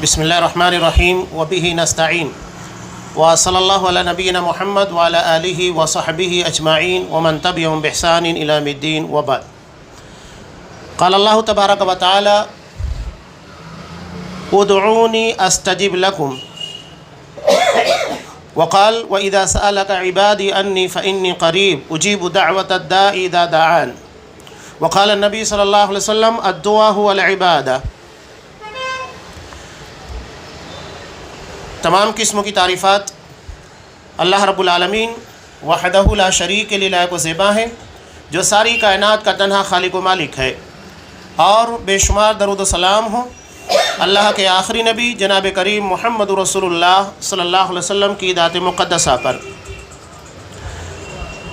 بسم اللہ الرحمن الرحیم وبہ نستعین وصلی اللہ علی نبینا محمد وعلی آلہ وصحبہ اجمعین ومن تبعہم بإحسان الی یوم الدین وبعد۔ قال اللہ تبارک و تعالی ادعونی استجب لکم وقال وإذا سألك عبادی انی فإنی قریب اجیب دعوة الداع اذا دعان۔ وقال النبی صلی اللہ علیہ وسلم الدعاء هو العبادہ۔ تمام قسموں کی تعریفات اللہ رب العالمین وحدہ لا شریک کے لیے لائق و زیبا ہیں، جو ساری کائنات کا تنہا خالق و مالک ہے، اور بے شمار درود و سلام ہو اللہ کے آخری نبی جناب کریم محمد رسول اللہ صلی اللہ علیہ وسلم کی ذات مقدسہ پر۔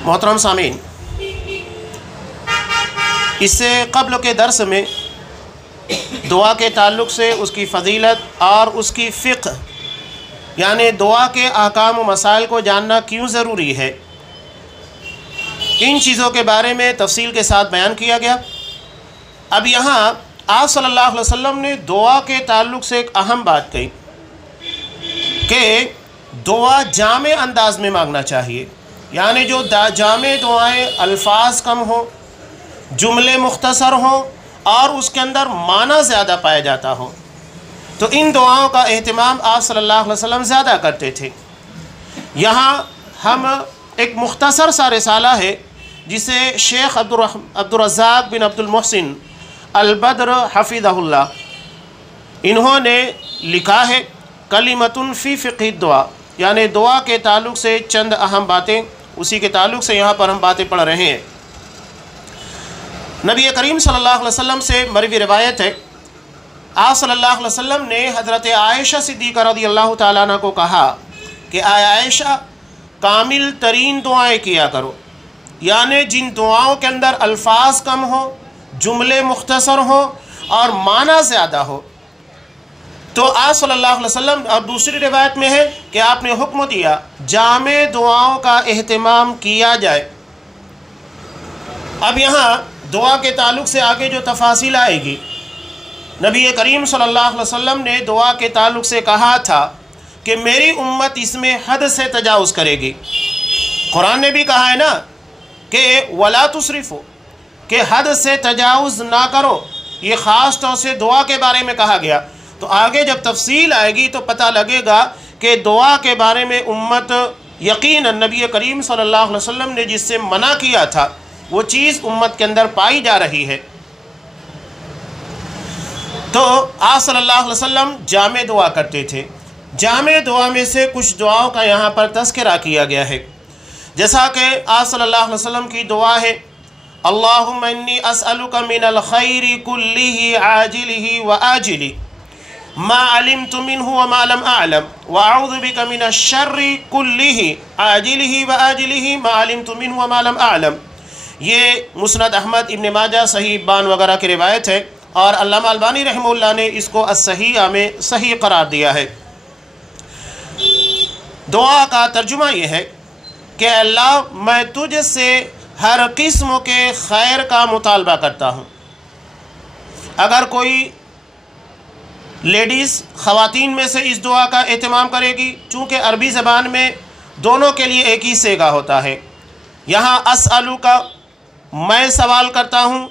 محترم سامعین، اس سے قبل کے درس میں دعا کے تعلق سے اس کی فضیلت اور اس کی فقہ یعنی دعا کے احکام و مسائل کو جاننا کیوں ضروری ہے، ان چیزوں کے بارے میں تفصیل کے ساتھ بیان کیا گیا۔ اب یہاں آپ صلی اللہ علیہ وسلم نے دعا کے تعلق سے ایک اہم بات کہی کہ دعا جامع انداز میں مانگنا چاہیے، یعنی جو جامع دعائیں الفاظ کم ہوں، جملے مختصر ہوں اور اس کے اندر معنی زیادہ پایا جاتا ہو، تو ان دعاؤں کا اہتمام آپ صلی اللہ علیہ وسلم زیادہ کرتے تھے۔ یہاں ہم ایک مختصر سا رسالہ ہے جسے شیخ عبد الرزاق بن عبد المحسن البدر حفظہ اللہ انہوں نے لکھا ہے کلمۃ فی فقہ الدعاء، یعنی دعا کے تعلق سے چند اہم باتیں، اسی کے تعلق سے یہاں پر ہم باتیں پڑھ رہے ہیں۔ نبی کریم صلی اللہ علیہ وسلم سے مروی روایت ہے، آپ صلی اللہ علیہ وسلم نے حضرت عائشہ صدیقہ رضی اللہ تعالیٰ عنہ کو کہا کہ اے عائشہ کامل ترین دعائیں کیا کرو، یعنی جن دعاؤں کے اندر الفاظ کم ہوں، جملے مختصر ہوں اور معنی زیادہ ہو۔ تو آپ صلی اللہ علیہ وسلم، اور دوسری روایت میں ہے کہ آپ نے حکم دیا جامع دعاؤں کا اہتمام کیا جائے۔ اب یہاں دعا کے تعلق سے آگے جو تفاصیل آئے گی، نبی کریم صلی اللہ علیہ وسلم نے دعا کے تعلق سے کہا تھا کہ میری امت اس میں حد سے تجاوز کرے گی۔ قرآن نے بھی کہا ہے نا کہ وَلَا تُسْرِفُوا، کہ حد سے تجاوز نہ کرو، یہ خاص طور سے دعا کے بارے میں کہا گیا۔ تو آگے جب تفصیل آئے گی تو پتہ لگے گا کہ دعا کے بارے میں امت یقیناً نبی کریم صلی اللہ علیہ وسلم نے جس سے منع کیا تھا وہ چیز امت کے اندر پائی جا رہی ہے۔ تو آپ صلی اللہ علیہ وسلم جامع دعا کرتے تھے۔ جامع دعا میں سے کچھ دعاؤں کا یہاں پر تذکرہ کیا گیا ہے، جیسا کہ آپ صلی اللہ علیہ وسلم کی دعا ہے اللہم انی اسألک من الخیر کلہ عاجلہ وآجلہ ما علمت منہ وما لم اعلم واعوذ بک من الشر کلہ عاجلہ وآجلہ ما علمت منہ وما لم اعلم۔ یہ مسند احمد، ابن ماجہ، صحیح ابان وغیرہ کی روایت ہے، اور علامہ البانی رحمہ اللہ نے اس کو الصحیح میں صحیح قرار دیا ہے۔ دعا کا ترجمہ یہ ہے کہ اللہ میں تجھ سے ہر قسم کے خیر کا مطالبہ کرتا ہوں۔ اگر کوئی لیڈیز خواتین میں سے اس دعا کا اہتمام کرے گی، چونکہ عربی زبان میں دونوں کے لیے ایک ہی صیغہ ہوتا ہے، یہاں اسألو کا میں سوال کرتا ہوں،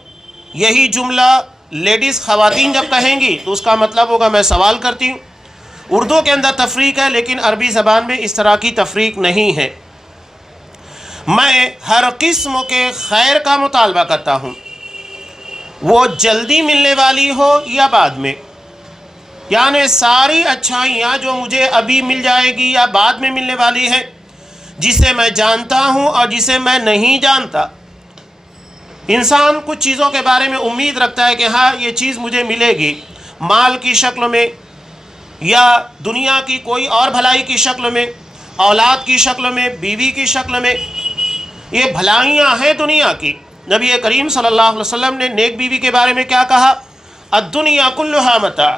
یہی جملہ لیڈیز خواتین جب کہیں گی تو اس کا مطلب ہوگا میں سوال کرتی ہوں۔ اردو کے اندر تفریق ہے لیکن عربی زبان میں اس طرح کی تفریق نہیں ہے۔ میں ہر قسم کے خیر کا مطالبہ کرتا ہوں، وہ جلدی ملنے والی ہو یا بعد میں، یعنی ساری اچھائیاں جو مجھے ابھی مل جائے گی یا بعد میں ملنے والی ہے، جسے میں جانتا ہوں اور جسے میں نہیں جانتا۔ انسان کچھ چیزوں کے بارے میں امید رکھتا ہے کہ ہاں یہ چیز مجھے ملے گی، مال کی شکل میں یا دنیا کی کوئی اور بھلائی کی شکل میں، اولاد کی شکل میں، بیوی کی شکل میں، یہ بھلائیاں ہیں دنیا کی۔ نبی کریم صلی اللہ علیہ وسلم نے نیک بیوی کے بارے میں کیا کہا؟ الدنیا کلھا متاع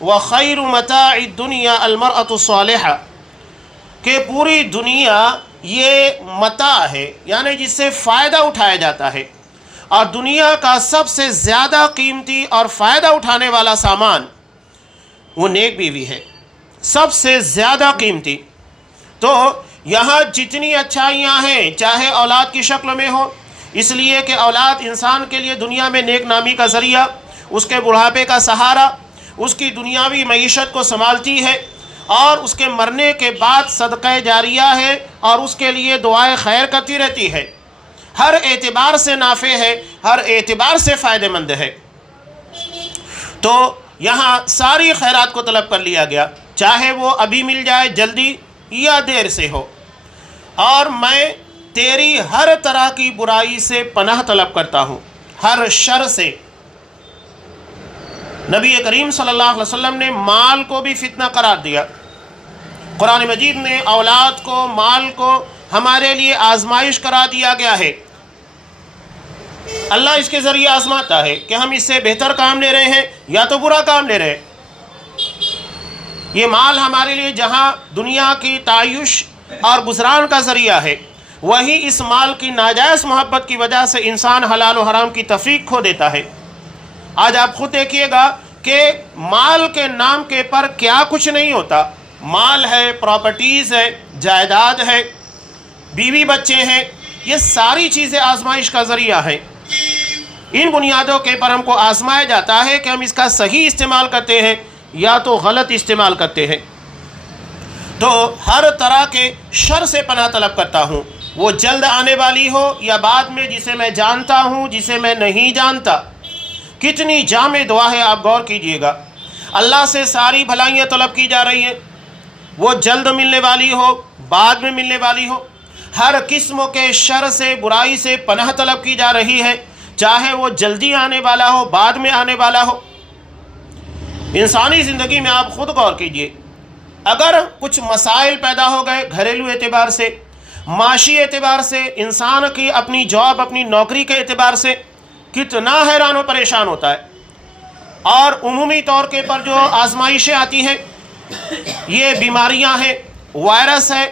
وخیر متاع الدنیا المرأة الصالحہ، کہ پوری دنیا یہ متاع ہے، یعنی جس سے فائدہ اٹھایا جاتا ہے، اور دنیا کا سب سے زیادہ قیمتی اور فائدہ اٹھانے والا سامان وہ نیک بیوی ہے، سب سے زیادہ قیمتی۔ تو یہاں جتنی اچھائیاں ہیں چاہے اولاد کی شکل میں ہو، اس لیے کہ اولاد انسان کے لیے دنیا میں نیک نامی کا ذریعہ، اس کے بڑھاپے کا سہارا، اس کی دنیاوی معیشت کو سنبھالتی ہے، اور اس کے مرنے کے بعد صدقہ جاریہ ہے، اور اس کے لیے دعائے خیر کرتی رہتی ہے، ہر اعتبار سے نافع ہے، ہر اعتبار سے فائدہ مند ہے۔ تو یہاں ساری خیرات کو طلب کر لیا گیا، چاہے وہ ابھی مل جائے جلدی یا دیر سے ہو، اور میں تیری ہر طرح کی برائی سے پناہ طلب کرتا ہوں، ہر شر سے۔ نبی کریم صلی اللہ علیہ وسلم نے مال کو بھی فتنہ قرار دیا۔ قرآن مجید نے اولاد کو، مال کو ہمارے لیے آزمائش قرار دیا گیا ہے۔ اللہ اس کے ذریعے آزماتا ہے کہ ہم اس سے بہتر کام لے رہے ہیں یا تو برا کام لے رہے ہیں۔ یہ مال ہمارے لیے جہاں دنیا کی تعیش اور گزران کا ذریعہ ہے، وہی اس مال کی ناجائز محبت کی وجہ سے انسان حلال و حرام کی تفریق کھو دیتا ہے۔ آج آپ خود دیکھیے گا کہ مال کے نام کے پر کیا کچھ نہیں ہوتا۔ مال ہے، پراپرٹیز ہے، جائیداد ہے، بیوی بچے ہیں، یہ ساری چیزیں آزمائش کا ذریعہ ہیں۔ ان بنیادوں کے پر ہم کو آزمایا جاتا ہے کہ ہم اس کا صحیح استعمال کرتے ہیں یا تو غلط استعمال کرتے ہیں۔ تو ہر طرح کے شر سے پناہ طلب کرتا ہوں، وہ جلد آنے والی ہو یا بعد میں، جسے میں جانتا ہوں جسے میں نہیں جانتا۔ کتنی جامع دعا ہے، آپ غور کیجئے گا۔ اللہ سے ساری بھلائیاں طلب کی جا رہی ہیں، وہ جلد ملنے والی ہو، بعد میں ملنے والی ہو۔ ہر قسم کے شر سے، برائی سے پناہ طلب کی جا رہی ہے، چاہے وہ جلدی آنے والا ہو، بعد میں آنے والا ہو۔ انسانی زندگی میں آپ خود غور کیجئے، اگر کچھ مسائل پیدا ہو گئے گھریلو اعتبار سے، معاشی اعتبار سے، انسان کی اپنی جاب، اپنی نوکری کے اعتبار سے کتنا حیران و پریشان ہوتا ہے۔ اور عمومی طور کے پر جو آزمائشیں آتی ہیں، یہ بیماریاں ہیں، وائرس ہے،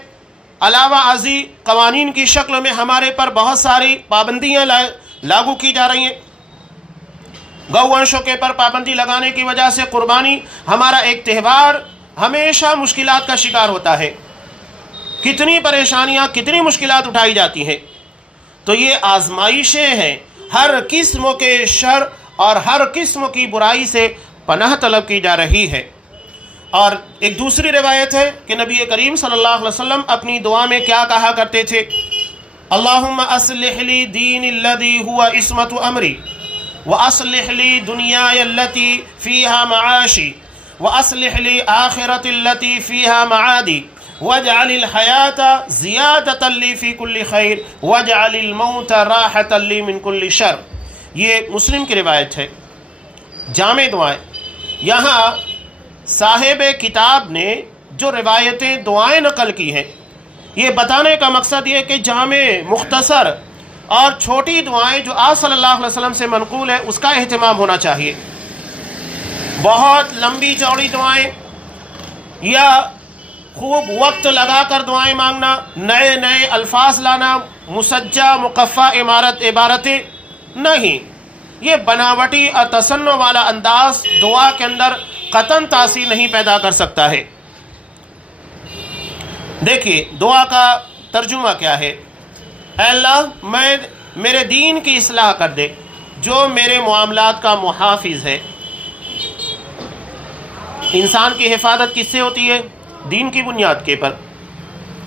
علاوہ ازیں قوانین کی شکل میں ہمارے پر بہت ساری پابندیاں لاگو کی جا رہی ہیں۔ گو ونشوں کے پر پابندی لگانے کی وجہ سے قربانی ہمارا ایک تہوار ہمیشہ مشکلات کا شکار ہوتا ہے۔ کتنی پریشانیاں، کتنی مشکلات اٹھائی جاتی ہیں۔ تو یہ آزمائشیں ہیں، ہر قسم کے شر اور ہر قسم کی برائی سے پناہ طلب کی جا رہی ہے۔ اور ایک دوسری روایت ہے کہ نبی کریم صلی اللہ علیہ وسلم اپنی دعا میں کیا کہا کرتے تھے؟ اللہم اصلح لی دین الذی هو عصمت امری، واصلح لی دنیای التی فیہا معاشی، واصلح لی آخرت التی فیہا معادی، واجعل الحیات زیادتا لی فی کل خیر، واجعل الموت راحتا لی من کل شر۔ یہ مسلم کی روایت ہے، جامع دعائیں۔ یہاں صاحب کتاب نے جو روایتیں، دعائیں نقل کی ہیں، یہ بتانے کا مقصد یہ کہ جامع، مختصر اور چھوٹی دعائیں جو آپ صلی اللہ علیہ وسلم سے منقول ہے، اس کا اہتمام ہونا چاہیے۔ بہت لمبی چوڑی دعائیں یا خوب وقت لگا کر دعائیں مانگنا، نئے نئے الفاظ لانا، مسجع مقفع عبارتیں نہیں، یہ بناوٹی اور تصنع والا انداز دعا کے اندر قطعاً تاثیر نہیں پیدا کر سکتا ہے۔ دیکھیے دعا کا ترجمہ کیا ہے؟ اے اللہ میرے دین کی اصلاح کر دے، جو میرے معاملات کا محافظ ہے۔ انسان کی حفاظت کس سے ہوتی ہے؟ دین کی بنیاد کے پر۔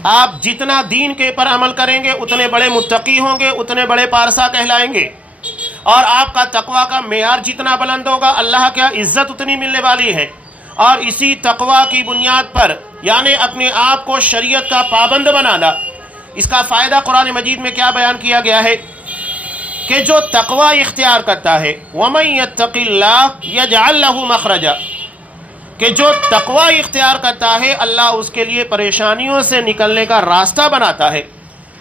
آپ جتنا دین کے پر عمل کریں گے اتنے بڑے متقی ہوں گے، اتنے بڑے پارسا کہلائیں گے، اور آپ کا تقوی کا معیار جتنا بلند ہوگا، اللہ کی عزت اتنی ملنے والی ہے۔ اور اسی تقوی کی بنیاد پر، یعنی اپنے آپ کو شریعت کا پابند بنانا، اس کا فائدہ قرآن مجید میں کیا بیان کیا گیا ہے کہ جو تقوی اختیار کرتا ہے، وَمَن يَتَّقِ اللَّهَ يَجْعَل لَّهُ مَخْرَجًا، کہ جو تقوی اختیار کرتا ہے، اللہ اس کے لیے پریشانیوں سے نکلنے کا راستہ بناتا ہے،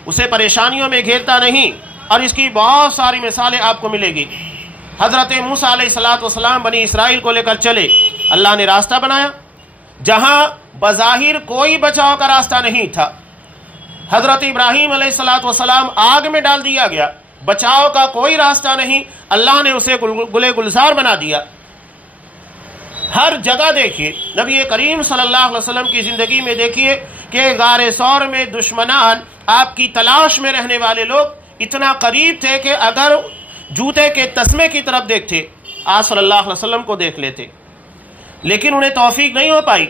اسے پریشانیوں میں گھیرتا نہیں۔ اور اس کی بہت ساری مثالیں آپ کو ملے گی۔ حضرت موسیٰ علیہ السلام بنی اسرائیل کو لے کر چلے، اللہ نے راستہ بنایا جہاں بظاہر کوئی بچاؤ کا راستہ نہیں تھا۔ حضرت ابراہیم علیہ السلام آگ میں ڈال دیا گیا، بچاؤ کا کوئی راستہ نہیں، اللہ نے اسے گلے گلزار بنا دیا۔ ہر جگہ دیکھیے، نبی کریم صلی اللہ علیہ وسلم کی زندگی میں دیکھیے کہ غار ثور میں دشمنان، آپ کی تلاش میں رہنے والے لوگ اتنا قریب تھے کہ اگر جوتے کے تسمے کی طرف دیکھتے آپ صلی اللہ علیہ وسلم کو دیکھ لیتے، لیکن انہیں توفیق نہیں ہو پائی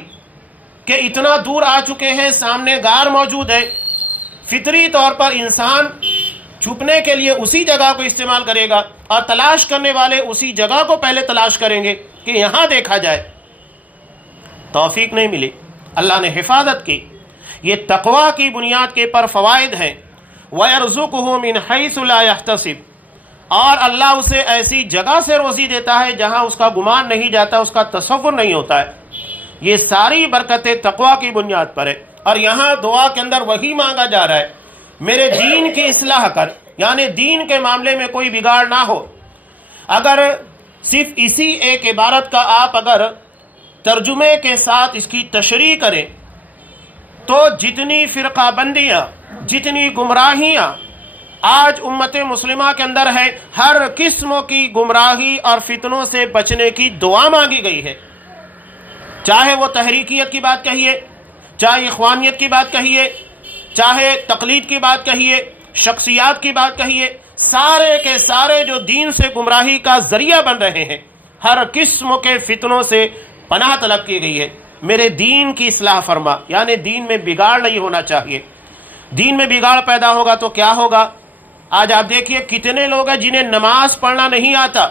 کہ اتنا دور آ چکے ہیں، سامنے غار موجود ہے۔ فطری طور پر انسان چھپنے کے لیے اسی جگہ کو استعمال کرے گا، اور تلاش کرنے والے اسی جگہ کو پہلے تلاش کریں گے کہ یہاں دیکھا جائے۔ توفیق نہیں ملی، اللہ نے حفاظت کی۔ یہ تقویٰ کی بنیاد کے پر فوائد ہیں۔ وَيَرْزُقُهُ مِنْ حَيْثُ لَا يَحْتَسِبُ، اور اللہ اسے ایسی جگہ سے روزی دیتا ہے جہاں اس کا گمان نہیں جاتا، اس کا تصور نہیں ہوتا ہے۔ یہ ساری برکتیں تقویٰ کی بنیاد پر ہے، اور یہاں دعا کے اندر وہی مانگا جا رہا ہے، میرے دین کی اصلاح کر، یعنی دین کے معاملے میں کوئی بگاڑ نہ ہو۔ اگر صرف اسی ایک عبارت کا آپ اگر ترجمے کے ساتھ اس کی تشریح کریں تو جتنی فرقہ بندیاں، جتنی گمراہیاں آج امت مسلمہ کے اندر ہے، ہر قسم کی گمراہی اور فتنوں سے بچنے کی دعا مانگی گئی ہے۔ چاہے وہ تحریکیت کی بات کہیے، چاہے اخوانیت کی بات کہیے، چاہے تقلید کی بات کہیے، شخصیات کی بات کہیے، سارے کے سارے جو دین سے گمراہی کا ذریعہ بن رہے ہیں، ہر قسم کے فتنوں سے پناہ طلب کی گئی ہے۔ میرے دین کی اصلاح فرما، یعنی دین میں بگاڑ نہیں ہونا چاہیے۔ دین میں بگاڑ پیدا ہوگا تو کیا ہوگا؟ آج آپ دیکھیے کتنے لوگ ہیں جنہیں نماز پڑھنا نہیں آتا،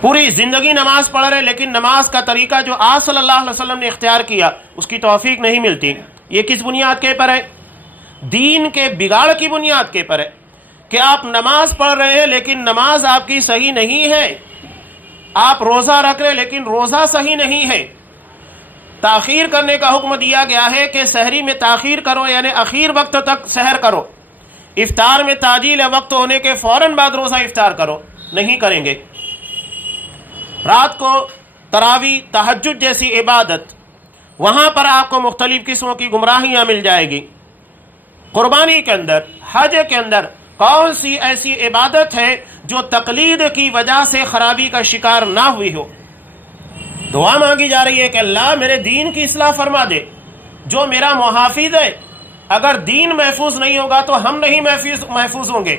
پوری زندگی نماز پڑھ رہے، لیکن نماز کا طریقہ جو آپ صلی اللہ علیہ وسلم نے اختیار کیا اس کی توفیق نہیں ملتی۔ یہ کس بنیاد کے پر ہے؟ دین کے بگاڑ کی بنیاد کے پر ہے کہ آپ نماز پڑھ رہے ہیں لیکن نماز آپ کی صحیح نہیں ہے، آپ روزہ رکھ رہے لیکن روزہ صحیح نہیں ہے۔ تاخیر کرنے کا حکم دیا گیا ہے کہ سحری میں تاخیر کرو، یعنی اخیر وقت تک سحر کرو۔ افطار میں تعجیل وقت ہونے کے فوراً بعد روزہ افطار کرو، نہیں کریں گے۔ رات کو تراویح، تہجد جیسی عبادت، وہاں پر آپ کو مختلف قسموں کی گمراہیاں مل جائے گی۔ قربانی کے اندر، حج کے اندر کون سی ایسی عبادت ہے جو تقلید کی وجہ سے خرابی کا شکار نہ ہوئی ہو؟ دعا مانگی جا رہی ہے کہ اللہ میرے دین کی اصلاح فرما دے، جو میرا محافظ ہے۔ اگر دین محفوظ نہیں ہوگا تو ہم نہیں محفوظ ہوں گے۔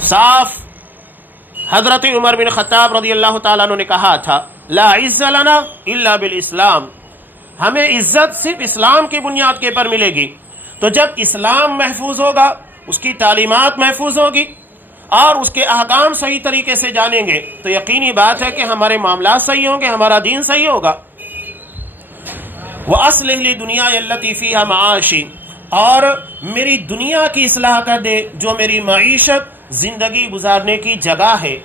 صاف حضرت عمر بن خطاب رضی اللہ تعالیٰ عنہ نے کہا تھا، لا عز لنا الا بالاسلام، ہمیں عزت صرف اسلام کی بنیاد کے پر ملے گی۔ تو جب اسلام محفوظ ہوگا، اس کی تعلیمات محفوظ ہوگی اور اس کے احکام صحیح طریقے سے جانیں گے تو یقینی بات ہے کہ ہمارے معاملات صحیح ہوں گے، ہمارا دین صحیح ہوگا۔ وَأَصْلِحْ لِدُنْيَايَ الَّتِي فِيهَا مَعَاشِي، اور میری دنیا کی اصلاح کر دے جو میری معیشت، زندگی گزارنے کی جگہ ہے۔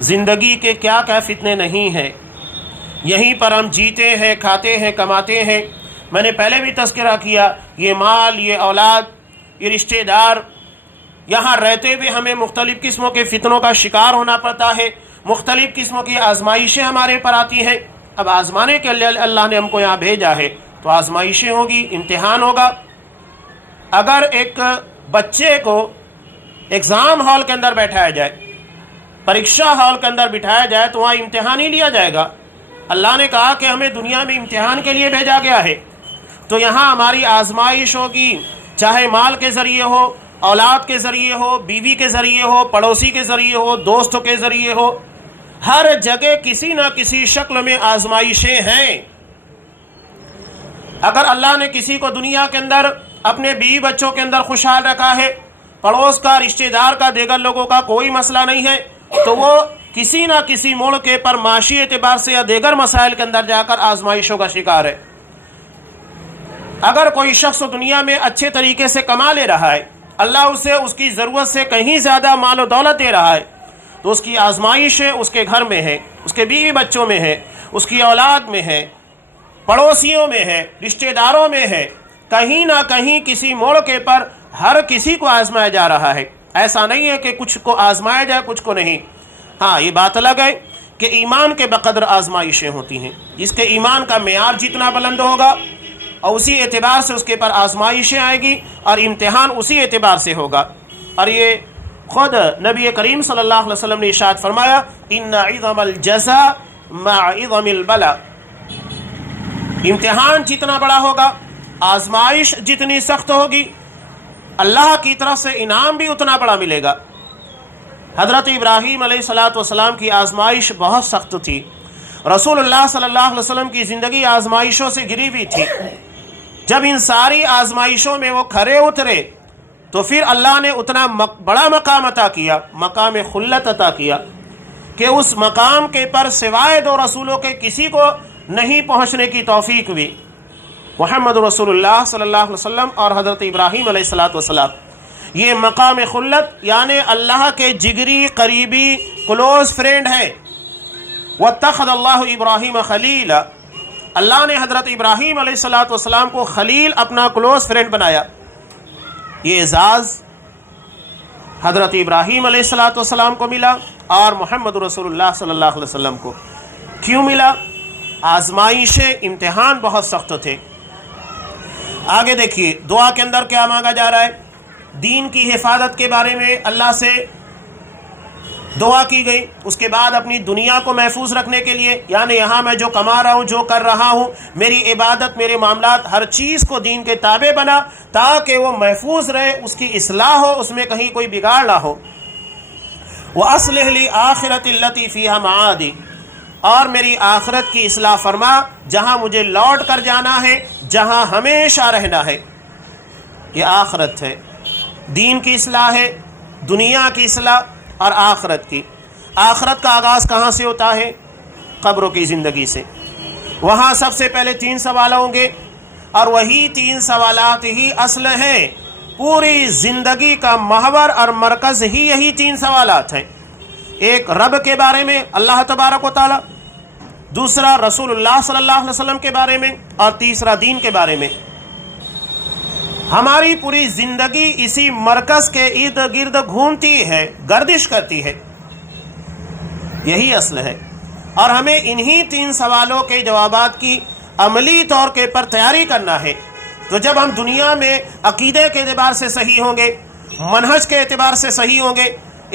زندگی کے کیا کیا فتنے نہیں ہیں، یہیں پر ہم جیتے ہیں، کھاتے ہیں، کماتے ہیں۔ میں نے پہلے بھی تذکرہ کیا، یہ مال، یہ اولاد، یہ رشتہ دار، یہاں رہتے ہوئے ہمیں مختلف قسموں کے فتنوں کا شکار ہونا پڑتا ہے، مختلف قسموں کی آزمائشیں ہمارے پر آتی ہیں۔ اب آزمانے کے لیے اللہ نے ہم کو یہاں بھیجا ہے تو آزمائشیں ہوگی، امتحان ہوگا۔ اگر ایک بچے کو ایگزام ہال کے اندر بیٹھایا جائے، پریکشا ہال کے اندر بٹھایا جائے تو وہاں امتحان ہی لیا جائے گا۔ اللہ نے کہا کہ ہمیں دنیا میں امتحان کے لیے بھیجا گیا ہے، تو یہاں ہماری آزمائش ہوگی، چاہے مال کے ذریعے ہو، اولاد کے ذریعے ہو، بیوی کے ذریعے ہو، پڑوسی کے ذریعے ہو، دوستوں کے ذریعے ہو، ہر جگہ کسی نہ کسی شکل میں آزمائشیں ہیں۔ اگر اللہ نے کسی کو دنیا کے اندر اپنے بیوی بچوں کے اندر خوشحال رکھا ہے، پڑوس کا، رشتہ دار کا، دیگر لوگوں کا کوئی مسئلہ نہیں ہے، تو وہ کسی نہ کسی موڑ کے پر معاشی اعتبار سے یا دیگر مسائل کے اندر جا کر آزمائشوں کا شکار ہے۔ اگر کوئی شخص دنیا میں اچھے طریقے سے کما لے رہا ہے، اللہ اسے اس کی ضرورت سے کہیں زیادہ مال و دولت دے رہا ہے، تو اس کی آزمائشیں اس کے گھر میں ہے، اس کے بیوی بچوں میں ہے، اس کی اولاد میں ہے، پڑوسیوں میں ہے، رشتہ داروں میں ہے۔ کہیں نہ کہیں کسی موڑ کے پر ہر کسی کو آزمایا جا رہا ہے۔ ایسا نہیں ہے کہ کچھ کو آزمایا جائے، کچھ کو نہیں۔ ہاں، یہ بات الگ ہے کہ ایمان کے بقدر آزمائشیں ہوتی ہیں۔ جس کے ایمان کا معیار جتنا بلند ہوگا اور اسی اعتبار سے اس کے پر آزمائشیں آئے گی اور امتحان اسی اعتبار سے ہوگا۔ اور یہ خود نبی کریم صلی اللہ علیہ وسلم نے ارشاد فرمایا ان عظم الجزاء مع عظم البلاء، امتحان جتنا بڑا ہوگا، آزمائش جتنی سخت ہوگی، اللہ کی طرف سے انعام بھی اتنا بڑا ملے گا۔ حضرت ابراہیم علیہ السلام کی آزمائش بہت سخت تھی، رسول اللہ صلی اللہ علیہ وسلم کی زندگی آزمائشوں سے گری ہوئی تھی۔ جب ان ساری آزمائشوں میں وہ کھرے اترے تو پھر اللہ نے اتنا بڑا مقام عطا کیا، مقام خلت عطا کیا، کہ اس مقام کے پر سوائے دو رسولوں کے کسی کو نہیں پہنچنے کی توفیق ہوئی، محمد رسول اللہ صلی اللہ علیہ وسلم اور حضرت ابراہیم علیہ السلام۔ یہ مقام خلت یعنی اللہ کے جگری قریبی کلوز فرینڈ ہے۔ واتخذ اللہ ابراہیم خلیلا، اللہ نے حضرت ابراہیم علیہ السلام کو خلیل اپنا کلوز فرینڈ بنایا۔ یہ اعزاز حضرت ابراہیم علیہ السلام کو ملا اور محمد رسول اللہ صلی اللہ علیہ وسلم کو کیوں ملا؟ آزمائشیں، امتحان بہت سخت تھے۔ آگے دیکھیے دعا کے اندر کیا مانگا جا رہا ہے۔ دین کی حفاظت کے بارے میں اللہ سے دعا کی گئی، اس کے بعد اپنی دنیا کو محفوظ رکھنے کے لیے، یعنی یہاں میں جو کما رہا ہوں، جو کر رہا ہوں، میری عبادت، میرے معاملات، ہر چیز کو دین کے تابع بنا تاکہ وہ محفوظ رہے، اس کی اصلاح ہو، اس میں کہیں کوئی بگاڑ نہ ہو۔ وَأَصْلِحْ لِي آخِرَتِ الَّتِي فِيهَا مَعَادِي، اور میری آخرت کی اصلاح فرما جہاں مجھے لوٹ کر جانا ہے، جہاں ہمیشہ رہنا ہے۔ یہ آخرت ہے، دین کی اصلاح ہے، دنیا کی اصلاح اور آخرت کی۔ آخرت کا آغاز کہاں سے ہوتا ہے؟ قبروں کی زندگی سے۔ وہاں سب سے پہلے 3 سوال ہوں گے اور وہی 3 سوالات ہی اصل ہیں، پوری زندگی کا محور اور مرکز ہی یہی 3 سوالات ہیں۔ ایک رب کے بارے میں اللہ تبارک و تعالی، دوسرا رسول اللہ صلی اللہ علیہ وسلم کے بارے میں، اور تیسرا دین کے بارے میں۔ ہماری پوری زندگی اسی مرکز کے ارد گرد گھومتی ہے، گردش کرتی ہے، یہی اصل ہے۔ اور ہمیں انہی 3 سوالوں کے جوابات کی عملی طور کے پر تیاری کرنا ہے۔ تو جب ہم دنیا میں عقیدے کے اعتبار سے صحیح ہوں گے، منہج کے اعتبار سے صحیح ہوں گے،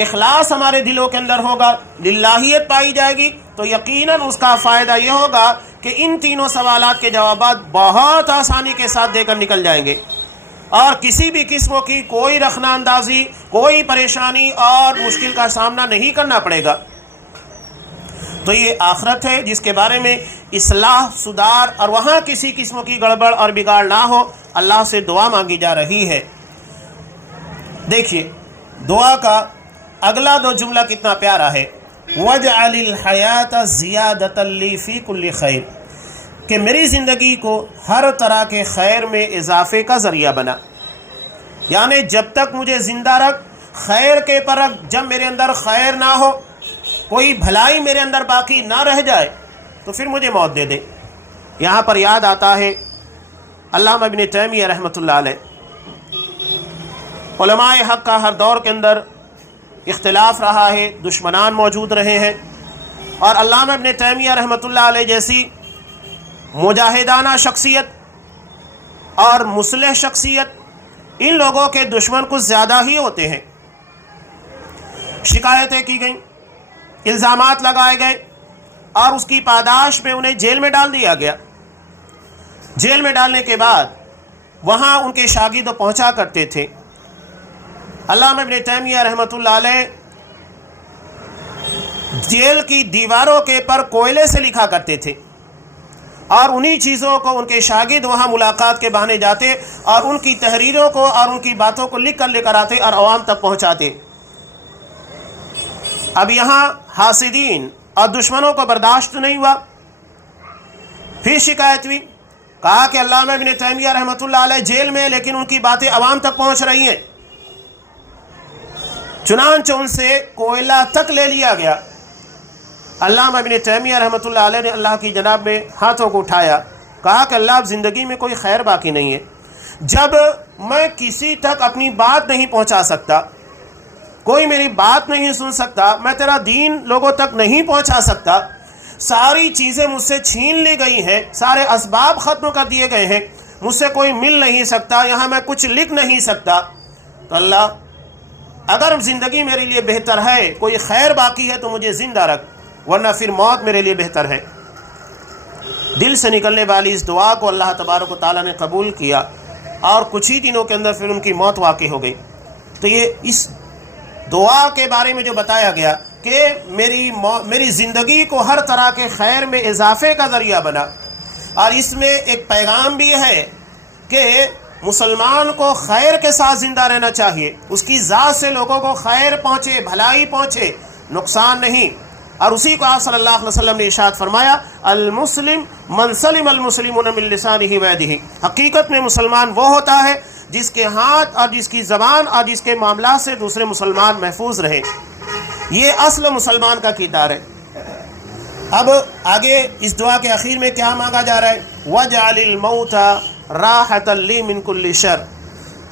اخلاص ہمارے دلوں کے اندر ہوگا، للہیت پائی جائے گی، تو یقیناً اس کا فائدہ یہ ہوگا کہ ان تینوں سوالات کے جوابات بہت آسانی کے ساتھ دے کر نکل جائیں گے، اور کسی بھی قسم کی کوئی رخنہ اندازی، کوئی پریشانی اور مشکل کا سامنا نہیں کرنا پڑے گا۔ تو یہ آخرت ہے جس کے بارے میں اصلاح، سدھار اور وہاں کسی قسم کی گڑبڑ اور بگاڑ نہ ہو، اللہ سے دعا مانگی جا رہی ہے۔ دیکھیے دعا کا اگلا 2 جملہ کتنا پیارا ہے، وَاجْعَلِ الْحَيَاةَ زِيَادَةً لِّي فِي كُلِّ خَيْرٍ، کہ میری زندگی کو ہر طرح کے خیر میں اضافے کا ذریعہ بنا، یعنی جب تک مجھے زندہ رکھ، خیر کے پر رکھ، جب میرے اندر خیر نہ ہو، کوئی بھلائی میرے اندر باقی نہ رہ جائے تو پھر مجھے موت دے دے۔ یہاں پر یاد آتا ہے علامہ ابن تیمیہ رحمۃ اللہ علیہ۔ علماء حق کا ہر دور کے اندر اختلاف رہا ہے، دشمنان موجود رہے ہیں، اور علامہ ابن تیمیہ رحمۃ اللہ علیہ جیسی مجاہدانہ شخصیت اور مصلح شخصیت، ان لوگوں کے دشمن کچھ زیادہ ہی ہوتے ہیں۔ شکایتیں کی گئیں، الزامات لگائے گئے، اور اس کی پاداش میں انہیں جیل میں ڈال دیا گیا۔ جیل میں ڈالنے کے بعد وہاں ان کے شاگرد پہنچا کرتے تھے۔ علامہ ابن تیمیہ رحمۃ اللہ علیہ جیل کی دیواروں کے پر کوئلے سے لکھا کرتے تھے، اور انہی چیزوں کو ان کے شاگرد وہاں ملاقات کے بہانے جاتے اور ان کی تحریروں کو اور ان کی باتوں کو لکھ کر لے کر آتے اور عوام تک پہنچاتے۔ اب یہاں حاسدین اور دشمنوں کو برداشت نہیں ہوا، پھر شکایت ہوئی، کہا کہ علامہ ابن تیمیہ رحمۃ اللہ علیہ جیل میں، لیکن ان کی باتیں عوام تک پہنچ رہی ہیں۔ چنانچہ ان سے کوئلہ تک لے لیا گیا۔ علامہ ابن تیمیہ رحمۃ اللہ علیہ نے اللہ کی جناب میں ہاتھوں کو اٹھایا، کہا کہ اللہ، اب زندگی میں کوئی خیر باقی نہیں ہے۔ جب میں کسی تک اپنی بات نہیں پہنچا سکتا، کوئی میری بات نہیں سن سکتا، میں تیرا دین لوگوں تک نہیں پہنچا سکتا، ساری چیزیں مجھ سے چھین لی گئی ہیں، سارے اسباب ختم کر دیے گئے ہیں، مجھ سے کوئی مل نہیں سکتا، یہاں میں کچھ لکھ نہیں سکتا، تو اللہ اگر زندگی میرے لیے بہتر ہے، کوئی خیر باقی ہے تو مجھے زندہ رکھ، ورنہ پھر موت میرے لیے بہتر ہے۔ دل سے نکلنے والی اس دعا کو اللہ تبارک و تعالیٰ نے قبول کیا اور کچھ ہی دنوں کے اندر پھر ان کی موت واقع ہو گئی۔ تو یہ اس دعا کے بارے میں جو بتایا گیا کہ میری زندگی کو ہر طرح کے خیر میں اضافے کا ذریعہ بنا، اور اس میں ایک پیغام بھی ہے کہ مسلمان کو خیر کے ساتھ زندہ رہنا چاہیے، اس کی ذات سے لوگوں کو خیر پہنچے، بھلائی پہنچے، نقصان نہیں۔ اور اسی کو آپ صلی اللہ علیہ وسلم نے ارشاد فرمایا، المسلم من سلم المسلمون من لسانہ و یدہ، حقیقت میں مسلمان وہ ہوتا ہے جس کے ہاتھ اور جس کی زبان اور جس کے معاملات سے دوسرے مسلمان محفوظ رہے۔ یہ اصل مسلمان کا کردار ہے۔ اب آگے اس دعا کے اخیر میں کیا مانگا جا رہا ہے؟ وَجْعَلِ الْمَوْتَ رَاحَةً لِّي مِن كُلِّ شَرٍ،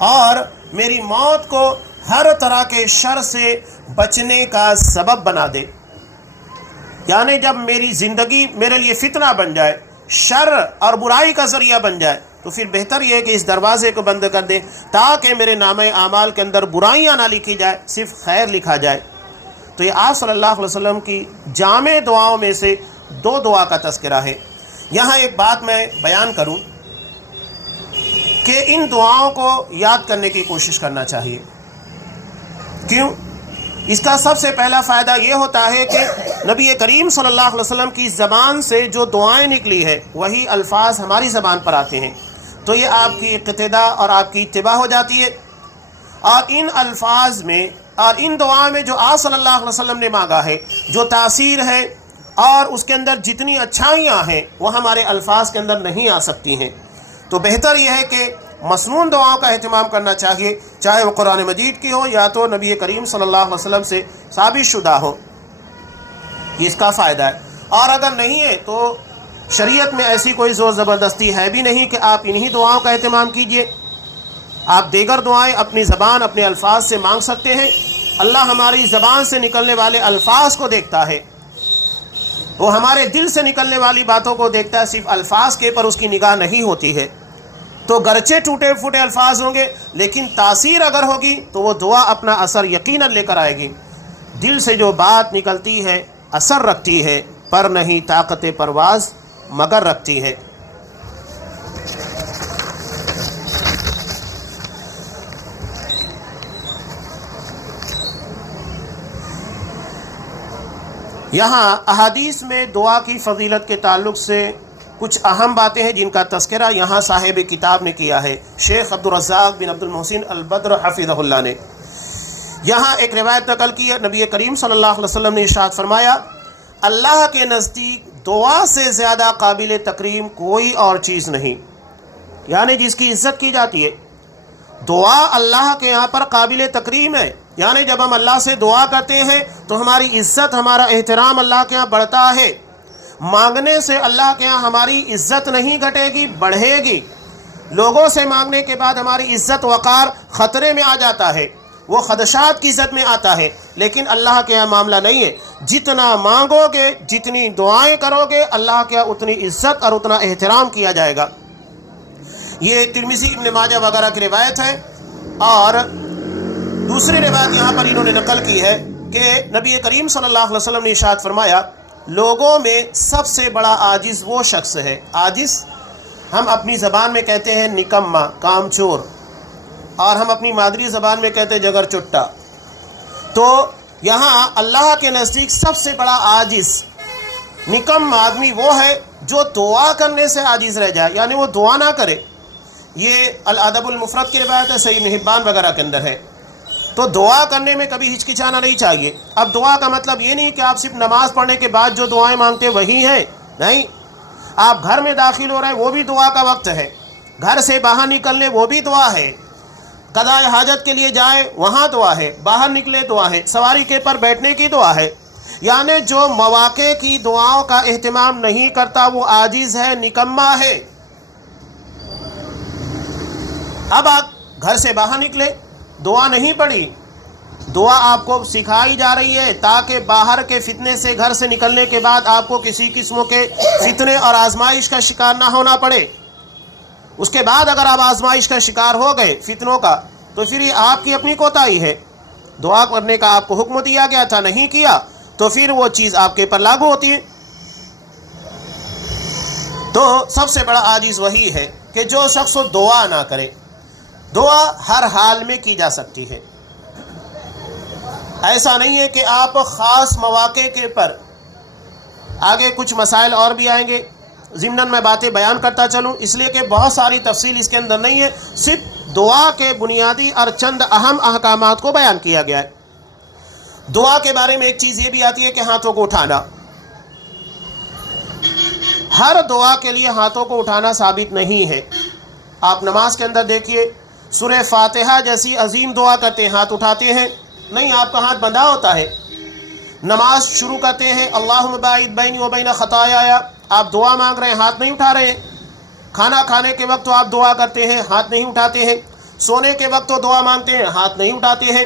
اور میری موت کو ہر طرح کے شر سے بچنے کا سبب بنا دے۔ یعنی جب میری زندگی میرے لیے فتنہ بن جائے، شر اور برائی کا ذریعہ بن جائے، تو پھر بہتر یہ ہے کہ اس دروازے کو بند کر دے تاکہ میرے نامہ اعمال کے اندر برائیاں نہ لکھی جائے، صرف خیر لکھا جائے۔ تو یہ آپ صلی اللہ علیہ وسلم کی جامع دعاؤں میں سے 2 دعا کا تذکرہ ہے۔ یہاں ایک بات میں بیان کروں کہ ان دعاؤں کو یاد کرنے کی کوشش کرنا چاہیے۔ کیوں؟ اس کا سب سے پہلا فائدہ یہ ہوتا ہے کہ نبی کریم صلی اللہ علیہ وسلم کی زبان سے جو دعائیں نکلی ہے وہی الفاظ ہماری زبان پر آتے ہیں، تو یہ آپ کی اقتداء اور آپ کی اتباع ہو جاتی ہے۔ اور ان الفاظ میں اور ان دعاؤں میں جو آپ صلی اللہ علیہ وسلم نے مانگا ہے، جو تاثیر ہے اور اس کے اندر جتنی اچھائیاں ہیں وہ ہمارے الفاظ کے اندر نہیں آ سکتی ہیں۔ تو بہتر یہ ہے کہ مسنون دعاؤں کا اہتمام کرنا چاہیے، چاہے وہ قرآن مجید کی ہو یا تو نبی کریم صلی اللہ علیہ وسلم سے ثابت شدہ ہو، اس کا فائدہ ہے۔ اور اگر نہیں ہے تو شریعت میں ایسی کوئی زور زبردستی ہے بھی نہیں کہ آپ انہی دعاؤں کا اہتمام کیجئے۔ آپ دیگر دعائیں اپنی زبان اپنے الفاظ سے مانگ سکتے ہیں۔ اللہ ہماری زبان سے نکلنے والے الفاظ کو دیکھتا ہے، وہ ہمارے دل سے نکلنے والی باتوں کو دیکھتا ہے، صرف الفاظ کے پر اس کی نگاہ نہیں ہوتی ہے۔ تو گرچہ ٹوٹے پھوٹے الفاظ ہوں گے لیکن تاثیر اگر ہوگی تو وہ دعا اپنا اثر یقیناً لے کر آئے گی۔ دل سے جو بات نکلتی ہے اثر رکھتی ہے، پر نہیں طاقت پرواز مگر رکھتی ہے۔ یہاں احادیث میں دعا کی فضیلت کے تعلق سے کچھ اہم باتیں ہیں جن کا تذکرہ یہاں صاحب کتاب نے کیا ہے، شیخ عبدالرزاق بن عبد المحسن البدر حفظہ اللہ نے۔ یہاں ایک روایت نقل کی ہے، نبی کریم صلی اللہ علیہ وسلم نے ارشاد فرمایا، اللہ کے نزدیک دعا سے زیادہ قابل تکریم کوئی اور چیز نہیں، یعنی جس کی عزت کی جاتی ہے۔ دعا اللہ کے یہاں پر قابل تکریم ہے، یعنی جب ہم اللہ سے دعا کرتے ہیں تو ہماری عزت، ہمارا احترام اللہ کے یہاں بڑھتا ہے۔ مانگنے سے اللہ کے یہاں ہماری عزت نہیں گھٹے گی، بڑھے گی۔ لوگوں سے مانگنے کے بعد ہماری عزت وقار خطرے میں آ جاتا ہے، وہ خدشات کی عزت میں آتا ہے، لیکن اللہ کے یہاں معاملہ نہیں ہے۔ جتنا مانگو گے، جتنی دعائیں کرو گے، اللہ کے یہاں اتنی عزت اور اتنا احترام کیا جائے گا۔ یہ ترمذی ابن ماجہ وغیرہ کی روایت ہے۔ اور دوسری روایت یہاں پر انہوں نے نقل کی ہے کہ نبی کریم صلی اللہ علیہ وسلم نے ارشاد فرمایا، لوگوں میں سب سے بڑا عاجز وہ شخص ہے، عاجز ہم اپنی زبان میں کہتے ہیں نکما، کام چور، اور ہم اپنی مادری زبان میں کہتے ہیں جگر چٹا۔ تو یہاں اللہ کے نزدیک سب سے بڑا عاجز نکم آدمی وہ ہے جو دعا کرنے سے عاجز رہ جائے، یعنی وہ دعا نہ کرے۔ یہ الادب المفرد کی روایت ہے، صحیح ابن حبان وغیرہ کے اندر ہے۔ تو دعا کرنے میں کبھی ہچکچانا نہیں چاہیے۔ اب دعا کا مطلب یہ نہیں کہ آپ صرف نماز پڑھنے کے بعد جو دعائیں مانگتے وہی ہیں، نہیں۔ آپ گھر میں داخل ہو رہے ہیں وہ بھی دعا کا وقت ہے، گھر سے باہر نکلنے وہ بھی دعا ہے، قضاء حاجت کے لیے جائیں وہاں دعا ہے، باہر نکلے دعا ہے، سواری کے پر بیٹھنے کی دعا ہے۔ یعنی جو مواقع کی دعاؤں کا اہتمام نہیں کرتا وہ عاجز ہے، نکما ہے۔ اب آپ گھر سے باہر نکلے، دعا نہیں پڑھی، دعا آپ کو سکھائی جا رہی ہے تاکہ باہر کے فتنے سے، گھر سے نکلنے کے بعد آپ کو کسی قسم کے فتنے اور آزمائش کا شکار نہ ہونا پڑے۔ اس کے بعد اگر آپ آزمائش کا شکار ہو گئے فتنوں کا تو پھر یہ آپ کی اپنی کوتاہی ہے۔ دعا کرنے کا آپ کو حکم دیا گیا تھا، نہیں کیا تو پھر وہ چیز آپ کے پر لاگو ہوتی ہے۔ تو سب سے بڑا عاجز وہی ہے کہ جو شخص دعا نہ کرے۔ دعا ہر حال میں کی جا سکتی ہے، ایسا نہیں ہے کہ آپ خاص مواقع کے پر، آگے کچھ مسائل اور بھی آئیں گے، ضمناً میں باتیں بیان کرتا چلوں اس لیے کہ بہت ساری تفصیل اس کے اندر نہیں ہے، صرف دعا کے بنیادی اور چند اہم احکامات کو بیان کیا گیا ہے۔ دعا کے بارے میں ایک چیز یہ بھی آتی ہے کہ ہاتھوں کو اٹھانا، ہر دعا کے لیے ہاتھوں کو اٹھانا ثابت نہیں ہے۔ آپ نماز کے اندر دیکھیے، سورہ فاتحہ جیسی عظیم دعا کرتے ہیں ہاتھ اٹھاتے ہیں؟ نہیں، آپ کا ہاتھ بندھا ہوتا ہے۔ نماز شروع کرتے ہیں اللہم باعد بینی و بین خطایایا، آپ دعا مانگ رہے ہیں، ہاتھ نہیں اٹھا رہے ہیں۔ کھانا کھانے کے وقت تو آپ دعا کرتے ہیں، ہاتھ نہیں اٹھاتے ہیں۔ سونے کے وقت تو دعا مانگتے ہیں، ہاتھ نہیں اٹھاتے ہیں۔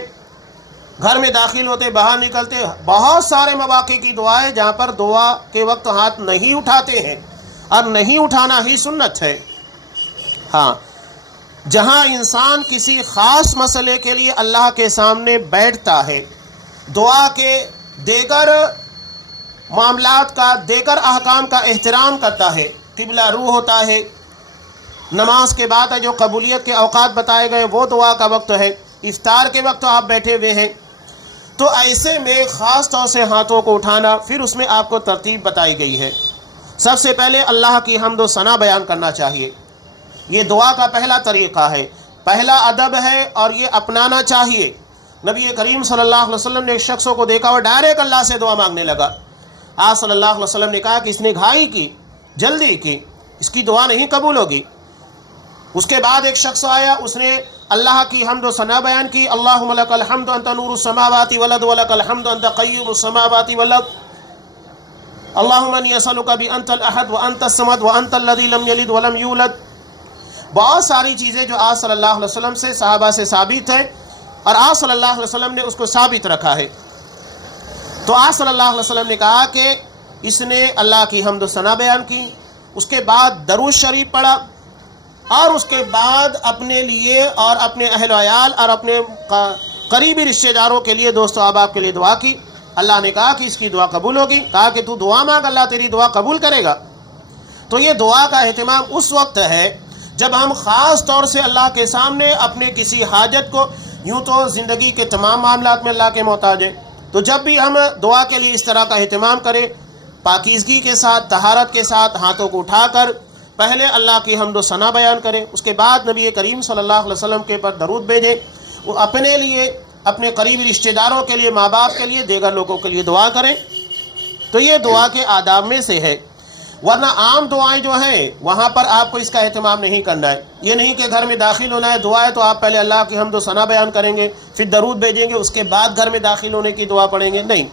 گھر میں داخل ہوتے، باہر نکلتے، بہت سارے مواقع کی دعائیں جہاں پر دعا کے وقت ہاتھ نہیں اٹھاتے ہیں، اور نہیں اٹھانا ہی سنت ہے۔ ہاں، جہاں انسان کسی خاص مسئلے کے لیے اللہ کے سامنے بیٹھتا ہے، دعا کے دیگر معاملات کا، دیگر احکام کا احترام کرتا ہے، قبلہ رو ہوتا ہے، نماز کے بعد جو قبولیت کے اوقات بتائے گئے وہ دعا کا وقت ہے، افطار کے وقت آپ بیٹھے ہوئے ہیں، تو ایسے میں خاص طور سے ہاتھوں کو اٹھانا، پھر اس میں آپ کو ترتیب بتائی گئی ہے۔ سب سے پہلے اللہ کی حمد و ثنا بیان کرنا چاہیے، یہ دعا کا پہلا طریقہ ہے، پہلا ادب ہے، اور یہ اپنانا چاہیے۔ نبی کریم صلی اللہ علیہ وسلم نے ایک شخص کو دیکھا اور ڈائریکٹ اللہ سے دعا مانگنے لگا۔ آپ صلی اللہ علیہ وسلم نے کہا کہ اس نے گھائی کی، جلدی کی، اس کی دعا نہیں قبول ہوگی۔ اس کے بعد ایک شخص آیا، اس نے اللہ کی حمد و ثنا بیان کی، اللہم لک الحمد انت نور السماوات والارض ولک الحمد انت قیوم السماوات والارض، اللہم انی اسألک بانت الاحد وانت الصمد وانت الذی لم یلد ولم یولد۔ بہت ساری چیزیں جو آپ صلی اللہ علیہ وسلم سے، صحابہ سے ثابت ہے، اور آپ صلی اللہ علیہ وسلم نے اس کو ثابت رکھا ہے۔ تو آپ صلی اللہ علیہ وسلم نے کہا کہ اس نے اللہ کی حمد و ثنا بیان کی، اس کے بعد درود شریف پڑھا، اور اس کے بعد اپنے لیے اور اپنے اہل و عیال اور اپنے قریبی رشتہ داروں کے لیے، دوست و احباب کے لیے دعا کی۔ اللہ نے کہا کہ اس کی دعا قبول ہوگی، کہا کہ تو دعا مانگ، اللہ تیری دعا قبول کرے گا۔ تو یہ دعا کا اہتمام اس وقت ہے جب ہم خاص طور سے اللہ کے سامنے اپنے کسی حاجت کو، یوں تو زندگی کے تمام معاملات میں اللہ کے محتاج ہیں، تو جب بھی ہم دعا کے لیے اس طرح کا اہتمام کریں، پاکیزگی کے ساتھ، طہارت کے ساتھ، ہاتھوں کو اٹھا کر پہلے اللہ کی حمد و ثنا بیان کریں، اس کے بعد نبی کریم صلی اللہ علیہ وسلم کے پر درود بھیجیں، وہ اپنے لیے، اپنے قریبی رشتہ داروں کے لیے، ماں باپ کے لیے، دیگر لوگوں کے لیے دعا کریں۔ تو یہ دعا کے آداب میں سے ہے، ورنہ عام دعائیں جو ہیں وہاں پر آپ کو اس کا اہتمام نہیں کرنا ہے۔ یہ نہیں کہ گھر میں داخل ہونا ہے، دعا ہے تو آپ پہلے اللہ کی حمد و ثنا بیان کریں گے، پھر درود بھیجیں گے، اس کے بعد گھر میں داخل ہونے کی دعا پڑھیں گے، نہیں۔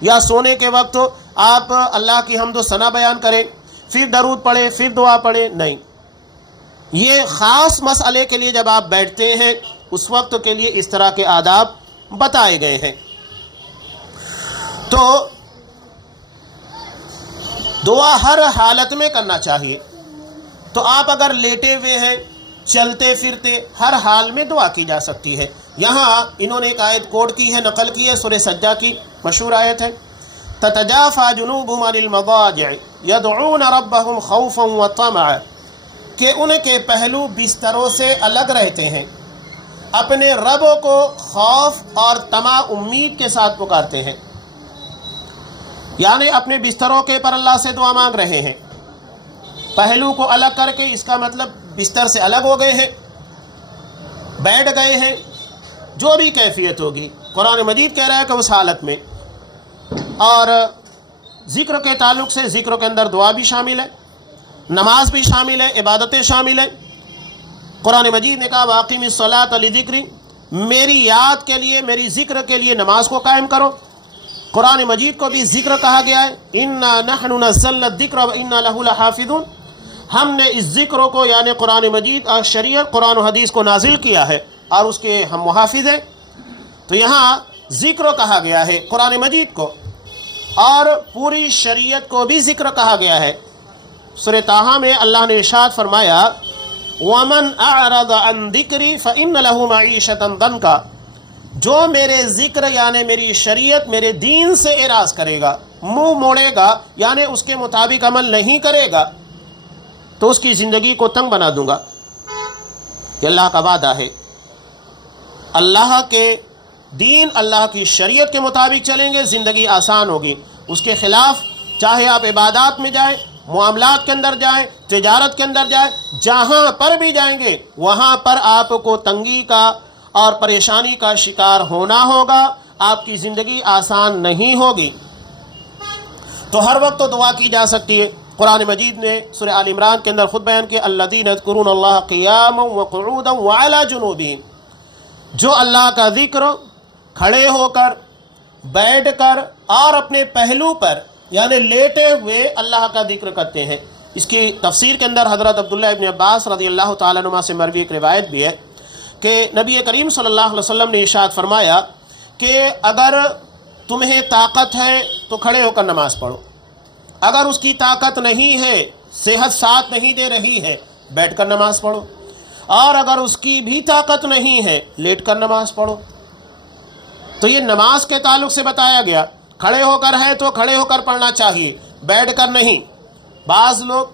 یا سونے کے وقت آپ اللہ کی حمد و ثنا بیان کریں، پھر درود پڑھیں، پھر دعا پڑھیں، نہیں۔ یہ خاص مسئلے کے لیے جب آپ بیٹھتے ہیں اس وقت کے لیے اس طرح کے آداب بتائے گئے ہیں۔ تو دعا ہر حالت میں کرنا چاہیے۔ تو آپ اگر لیٹے ہوئے ہیں، چلتے پھرتے، ہر حال میں دعا کی جا سکتی ہے۔ یہاں انہوں نے ایک آیت کوٹ کی ہے، نقل کی ہے، سورہ سجدہ کی مشہور آیت ہے، تتجافى جنوبهم عن المضاجع يدعون ربهم خوفا وطمعا، کہ ان کے پہلو بستروں سے الگ رہتے ہیں، اپنے رب کو خوف اور طمع، امید کے ساتھ پکارتے ہیں، یعنی اپنے بستروں کے پر اللہ سے دعا مانگ رہے ہیں، پہلو کو الگ کر کے، اس کا مطلب بستر سے الگ ہو گئے ہیں، بیٹھ گئے ہیں، جو بھی کیفیت ہوگی۔ قرآن مجید کہہ رہا ہے کہ اس حالت میں، اور ذکر کے تعلق سے ذکر کے اندر دعا بھی شامل ہے، نماز بھی شامل ہے، عبادتیں شامل ہیں۔ قرآن مجید نے کہا واقیم الصلاۃ لذکری، میری یاد کے لیے، میری ذکر کے لیے نماز کو قائم کرو۔ قرآن مجید کو بھی ذکر کہا گیا ہے، انا نحن نزلنا الذکر وانا لہ لحافظون، ہم نے اس ذکر کو یعنی قرآن مجید اور شریعت، قرآن و حدیث کو نازل کیا ہے اور اس کے ہم محافظ ہیں۔ تو یہاں ذکر کہا گیا ہے قرآن مجید کو، اور پوری شریعت کو بھی ذکر کہا گیا ہے۔ سورہ طٰہٰ میں اللہ نے ارشاد فرمایا وَمَنْ أَعْرَضَ عَنْ ذِكْرِي فَإِنَّ لَهُ مَعِيشَةً ضَنْكًا، جو میرے ذکر یعنی میری شریعت میرے دین سے اعراض کرے گا، منہ موڑے گا یعنی اس کے مطابق عمل نہیں کرے گا، تو اس کی زندگی کو تنگ بنا دوں گا۔ یہ اللہ کا وعدہ ہے۔ اللہ کے دین، اللہ کی شریعت کے مطابق چلیں گے، زندگی آسان ہوگی۔ اس کے خلاف چاہے آپ عبادات میں جائیں، معاملات کے اندر جائیں، تجارت کے اندر جائیں، جہاں پر بھی جائیں گے وہاں پر آپ کو تنگی کا اور پریشانی کا شکار ہونا ہوگا، آپ کی زندگی آسان نہیں ہوگی۔ تو ہر وقت تو دعا کی جا سکتی ہے۔ قرآن مجید نے سورہ آل عمران کے اندر خود بیان کیا، الذین یذکرون اللہ قیاما وقعودا وعلی جنوبہم، جو اللہ کا ذکر کھڑے ہو کر، بیٹھ کر اور اپنے پہلو پر یعنی لیٹے ہوئے اللہ کا ذکر کرتے ہیں۔ اس کی تفسیر کے اندر حضرت عبداللہ ابن عباس رضی اللہ تعالیٰ عنہما سے مروی ایک روایت بھی ہے کہ نبی کریم صلی اللہ علیہ وسلم نے ارشاد فرمایا کہ اگر تمہیں طاقت ہے تو کھڑے ہو کر نماز پڑھو، اگر اس کی طاقت نہیں ہے، صحت ساتھ نہیں دے رہی ہے، بیٹھ کر نماز پڑھو، اور اگر اس کی بھی طاقت نہیں ہے لیٹ کر نماز پڑھو۔ تو یہ نماز کے تعلق سے بتایا گیا، کھڑے ہو کر ہے تو کھڑے ہو کر پڑھنا چاہیے، بیٹھ کر نہیں۔ بعض لوگ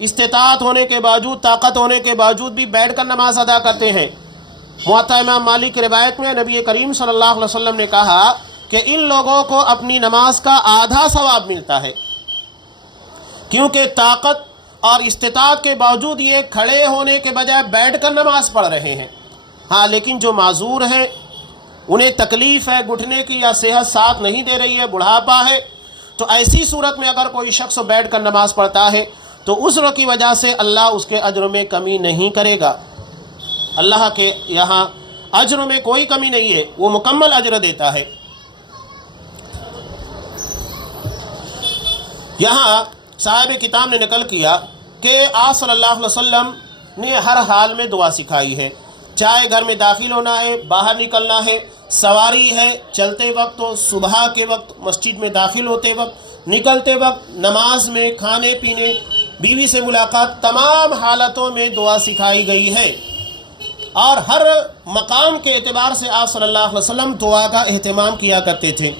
استطاعت ہونے کے باوجود، طاقت ہونے کے باوجود بھی بیٹھ کر نماز ادا کرتے ہیں۔ موطا امام مالک کی روایت میں نبی کریم صلی اللہ علیہ وسلم نے کہا کہ ان لوگوں کو اپنی نماز کا آدھا ثواب ملتا ہے، کیونکہ طاقت اور استطاعت کے باوجود یہ کھڑے ہونے کے بجائے بیٹھ کر نماز پڑھ رہے ہیں۔ ہاں لیکن جو معذور ہیں، انہیں تکلیف ہے گھٹنے کی یا صحت ساتھ نہیں دے رہی ہے، بڑھاپا ہے، تو ایسی صورت میں اگر کوئی شخص بیٹھ کر نماز پڑھتا ہے تو عذر کی وجہ سے اللہ اس کے اجر میں کمی نہیں کرے گا۔ اللہ کے یہاں اجر میں کوئی کمی نہیں ہے، وہ مکمل اجر دیتا ہے۔ یہاں صاحب کتاب نے نقل کیا کہ آپ صلی اللہ علیہ وسلم نے ہر حال میں دعا سکھائی ہے، چاہے گھر میں داخل ہونا ہے، باہر نکلنا ہے، سواری ہے، چلتے وقت ہو، صبح کے وقت، مسجد میں داخل ہوتے وقت، نکلتے وقت، نماز میں، کھانے پینے، بیوی سے ملاقات، تمام حالتوں میں دعا سکھائی گئی ہے۔ اور ہر مقام کے اعتبار سے آپ صلی اللہ علیہ وسلم دعا کا اہتمام کیا کرتے تھے۔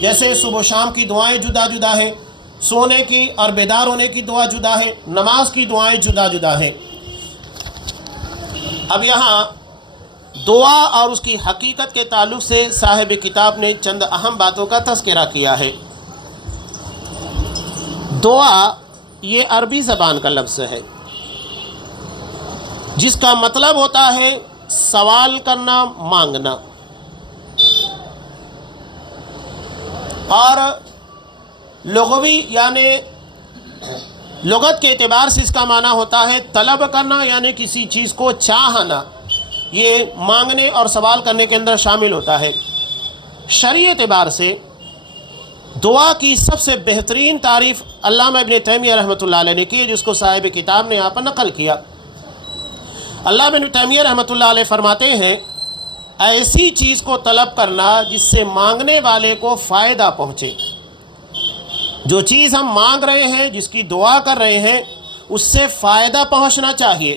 جیسے صبح و شام کی دعائیں جدا جدا ہے، سونے کی اور بیدار ہونے کی دعا جدا ہے، نماز کی دعائیں جدا جدا ہے۔ اب یہاں دعا اور اس کی حقیقت کے تعلق سے صاحب کتاب نے چند اہم باتوں کا تذکرہ کیا ہے۔ دعا یہ عربی زبان کا لفظ ہے جس کا مطلب ہوتا ہے سوال کرنا، مانگنا، اور لغوی یعنی لغت کے اعتبار سے اس کا معنی ہوتا ہے طلب کرنا، یعنی کسی چیز کو چاہنا۔ یہ مانگنے اور سوال کرنے کے اندر شامل ہوتا ہے۔ شرعی اعتبار سے دعا کی سب سے بہترین تعریف علامہ ابن تیمیہ رحمۃ اللہ علیہ نے کی، جس کو صاحب کتاب نے یہاں پر نقل کیا۔ علامہ ابن تیمیہ رحمۃ اللہ علیہ فرماتے ہیں، ایسی چیز کو طلب کرنا جس سے مانگنے والے کو فائدہ پہنچے۔ جو چیز ہم مانگ رہے ہیں، جس کی دعا کر رہے ہیں، اس سے فائدہ پہنچنا چاہیے،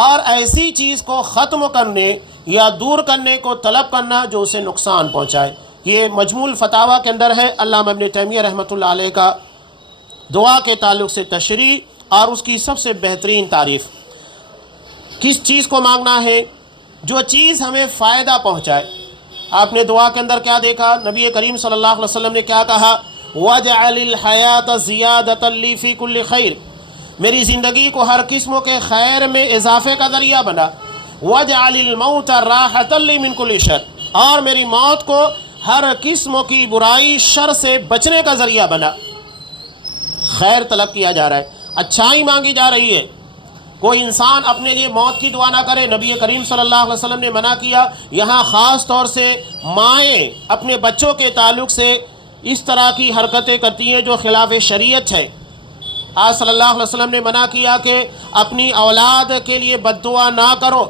اور ایسی چیز کو ختم کرنے یا دور کرنے کو طلب کرنا جو اسے نقصان پہنچائے۔ یہ مجموع الفتاویٰ کے اندر ہے علامہ ابن تیمیہ رحمۃ اللہ علیہ کا دعا کے تعلق سے تشریح اور اس کی سب سے بہترین تعریف۔ کس چیز کو مانگنا ہے؟ جو چیز ہمیں فائدہ پہنچائے۔ آپ نے دعا کے اندر کیا دیکھا؟ نبی کریم صلی اللہ علیہ وسلم نے کیا کہا؟ وَاجْعَلِ الْحَيَاةَ زِيَادَةً لِّي فِي كُلِّ خَيْرٍ، میری زندگی کو ہر قسم کے خیر میں اضافے کا ذریعہ بنا۔ وَاجْعَلِ الْمَوْتَ رَاحَةً لِّي مِن كُلِّ شَرٍ، اور میری موت کو ہر قسم کی برائی، شر سے بچنے کا ذریعہ بنا۔ خیر طلب کیا جا رہا ہے، اچھائی مانگی جا رہی ہے۔ کوئی انسان اپنے لیے موت کی دعا نہ کرے، نبی کریم صلی اللہ علیہ وسلم نے منع کیا۔ یہاں خاص طور سے مائیں اپنے بچوں کے تعلق سے اس طرح کی حرکتیں کرتی ہیں جو خلاف شریعت ہے۔ آج صلی اللہ علیہ وسلم نے منع کیا کہ اپنی اولاد کے لیے بد دعا نہ کرو۔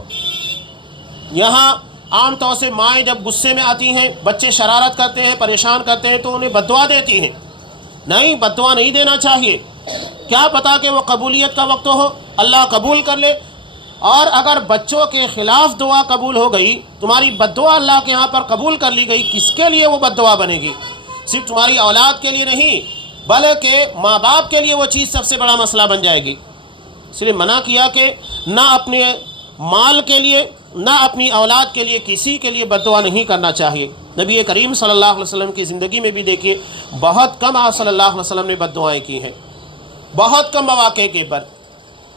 یہاں عام طور سے مائیں جب غصے میں آتی ہیں، بچے شرارت کرتے ہیں، پریشان کرتے ہیں، تو انہیں بد دعا دیتی ہیں۔ نہیں، بد دعا نہیں دینا چاہیے۔ کیا پتہ کہ وہ قبولیت کا وقت ہو، اللہ قبول کر لے۔ اور اگر بچوں کے خلاف دعا قبول ہو گئی، تمہاری بد دعا اللہ کے ہاں پر قبول کر لی گئی، کس کے لیے وہ بد دعا بنے گی؟ صرف تمہاری اولاد کے لیے نہیں، بلکہ ماں باپ کے لیے وہ چیز سب سے بڑا مسئلہ بن جائے گی۔ اس لیے منع کیا کہ نہ اپنے مال کے لیے نہ اپنی اولاد کے لیے کسی کے لیے بد دعا نہیں کرنا چاہیے۔ نبی کریم صلی اللہ علیہ وسلم کی زندگی میں بھی دیکھیے بہت کم آپ صلی اللہ علیہ وسلم نے بد دعائیں کی ہیں، بہت کم مواقع کے پر۔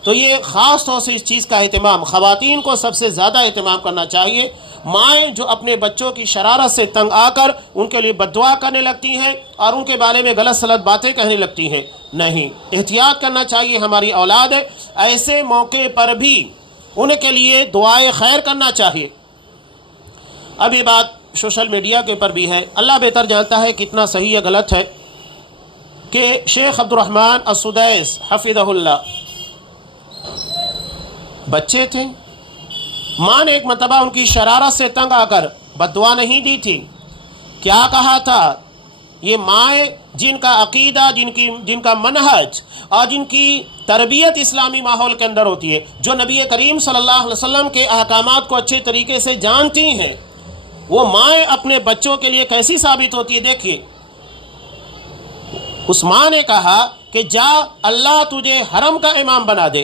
تو یہ خاص طور سے اس چیز کا اہتمام خواتین کو سب سے زیادہ اہتمام کرنا چاہیے۔ مائیں جو اپنے بچوں کی شرارت سے تنگ آ کر ان کے لیے بد دعا کرنے لگتی ہیں اور ان کے بارے میں غلط سلط باتیں کہنے لگتی ہیں، نہیں، احتیاط کرنا چاہیے۔ ہماری اولاد ایسے موقع پر بھی ان کے لیے دعائے خیر کرنا چاہیے۔ اب یہ بات سوشل میڈیا کے پر بھی ہے، اللہ بہتر جانتا ہے کتنا صحیح یا غلط ہے، کہ شیخ عبد الرحمن السدیس حفظہ اللہ بچے تھے، ماں نے ایک مرتبہ ان کی شرارت سے تنگ آ کر بد دعا نہیں دی تھی، کیا کہا تھا؟ یہ مائیں جن کا عقیدہ، جن کا منہج اور جن کی تربیت اسلامی ماحول کے اندر ہوتی ہے، جو نبی کریم صلی اللہ علیہ وسلم کے احکامات کو اچھے طریقے سے جانتی ہیں، وہ مائیں اپنے بچوں کے لیے کیسی ثابت ہوتی ہے؟ دیکھیے، اس ماں نے کہا کہ جا اللہ تجھے حرم کا امام بنا دے۔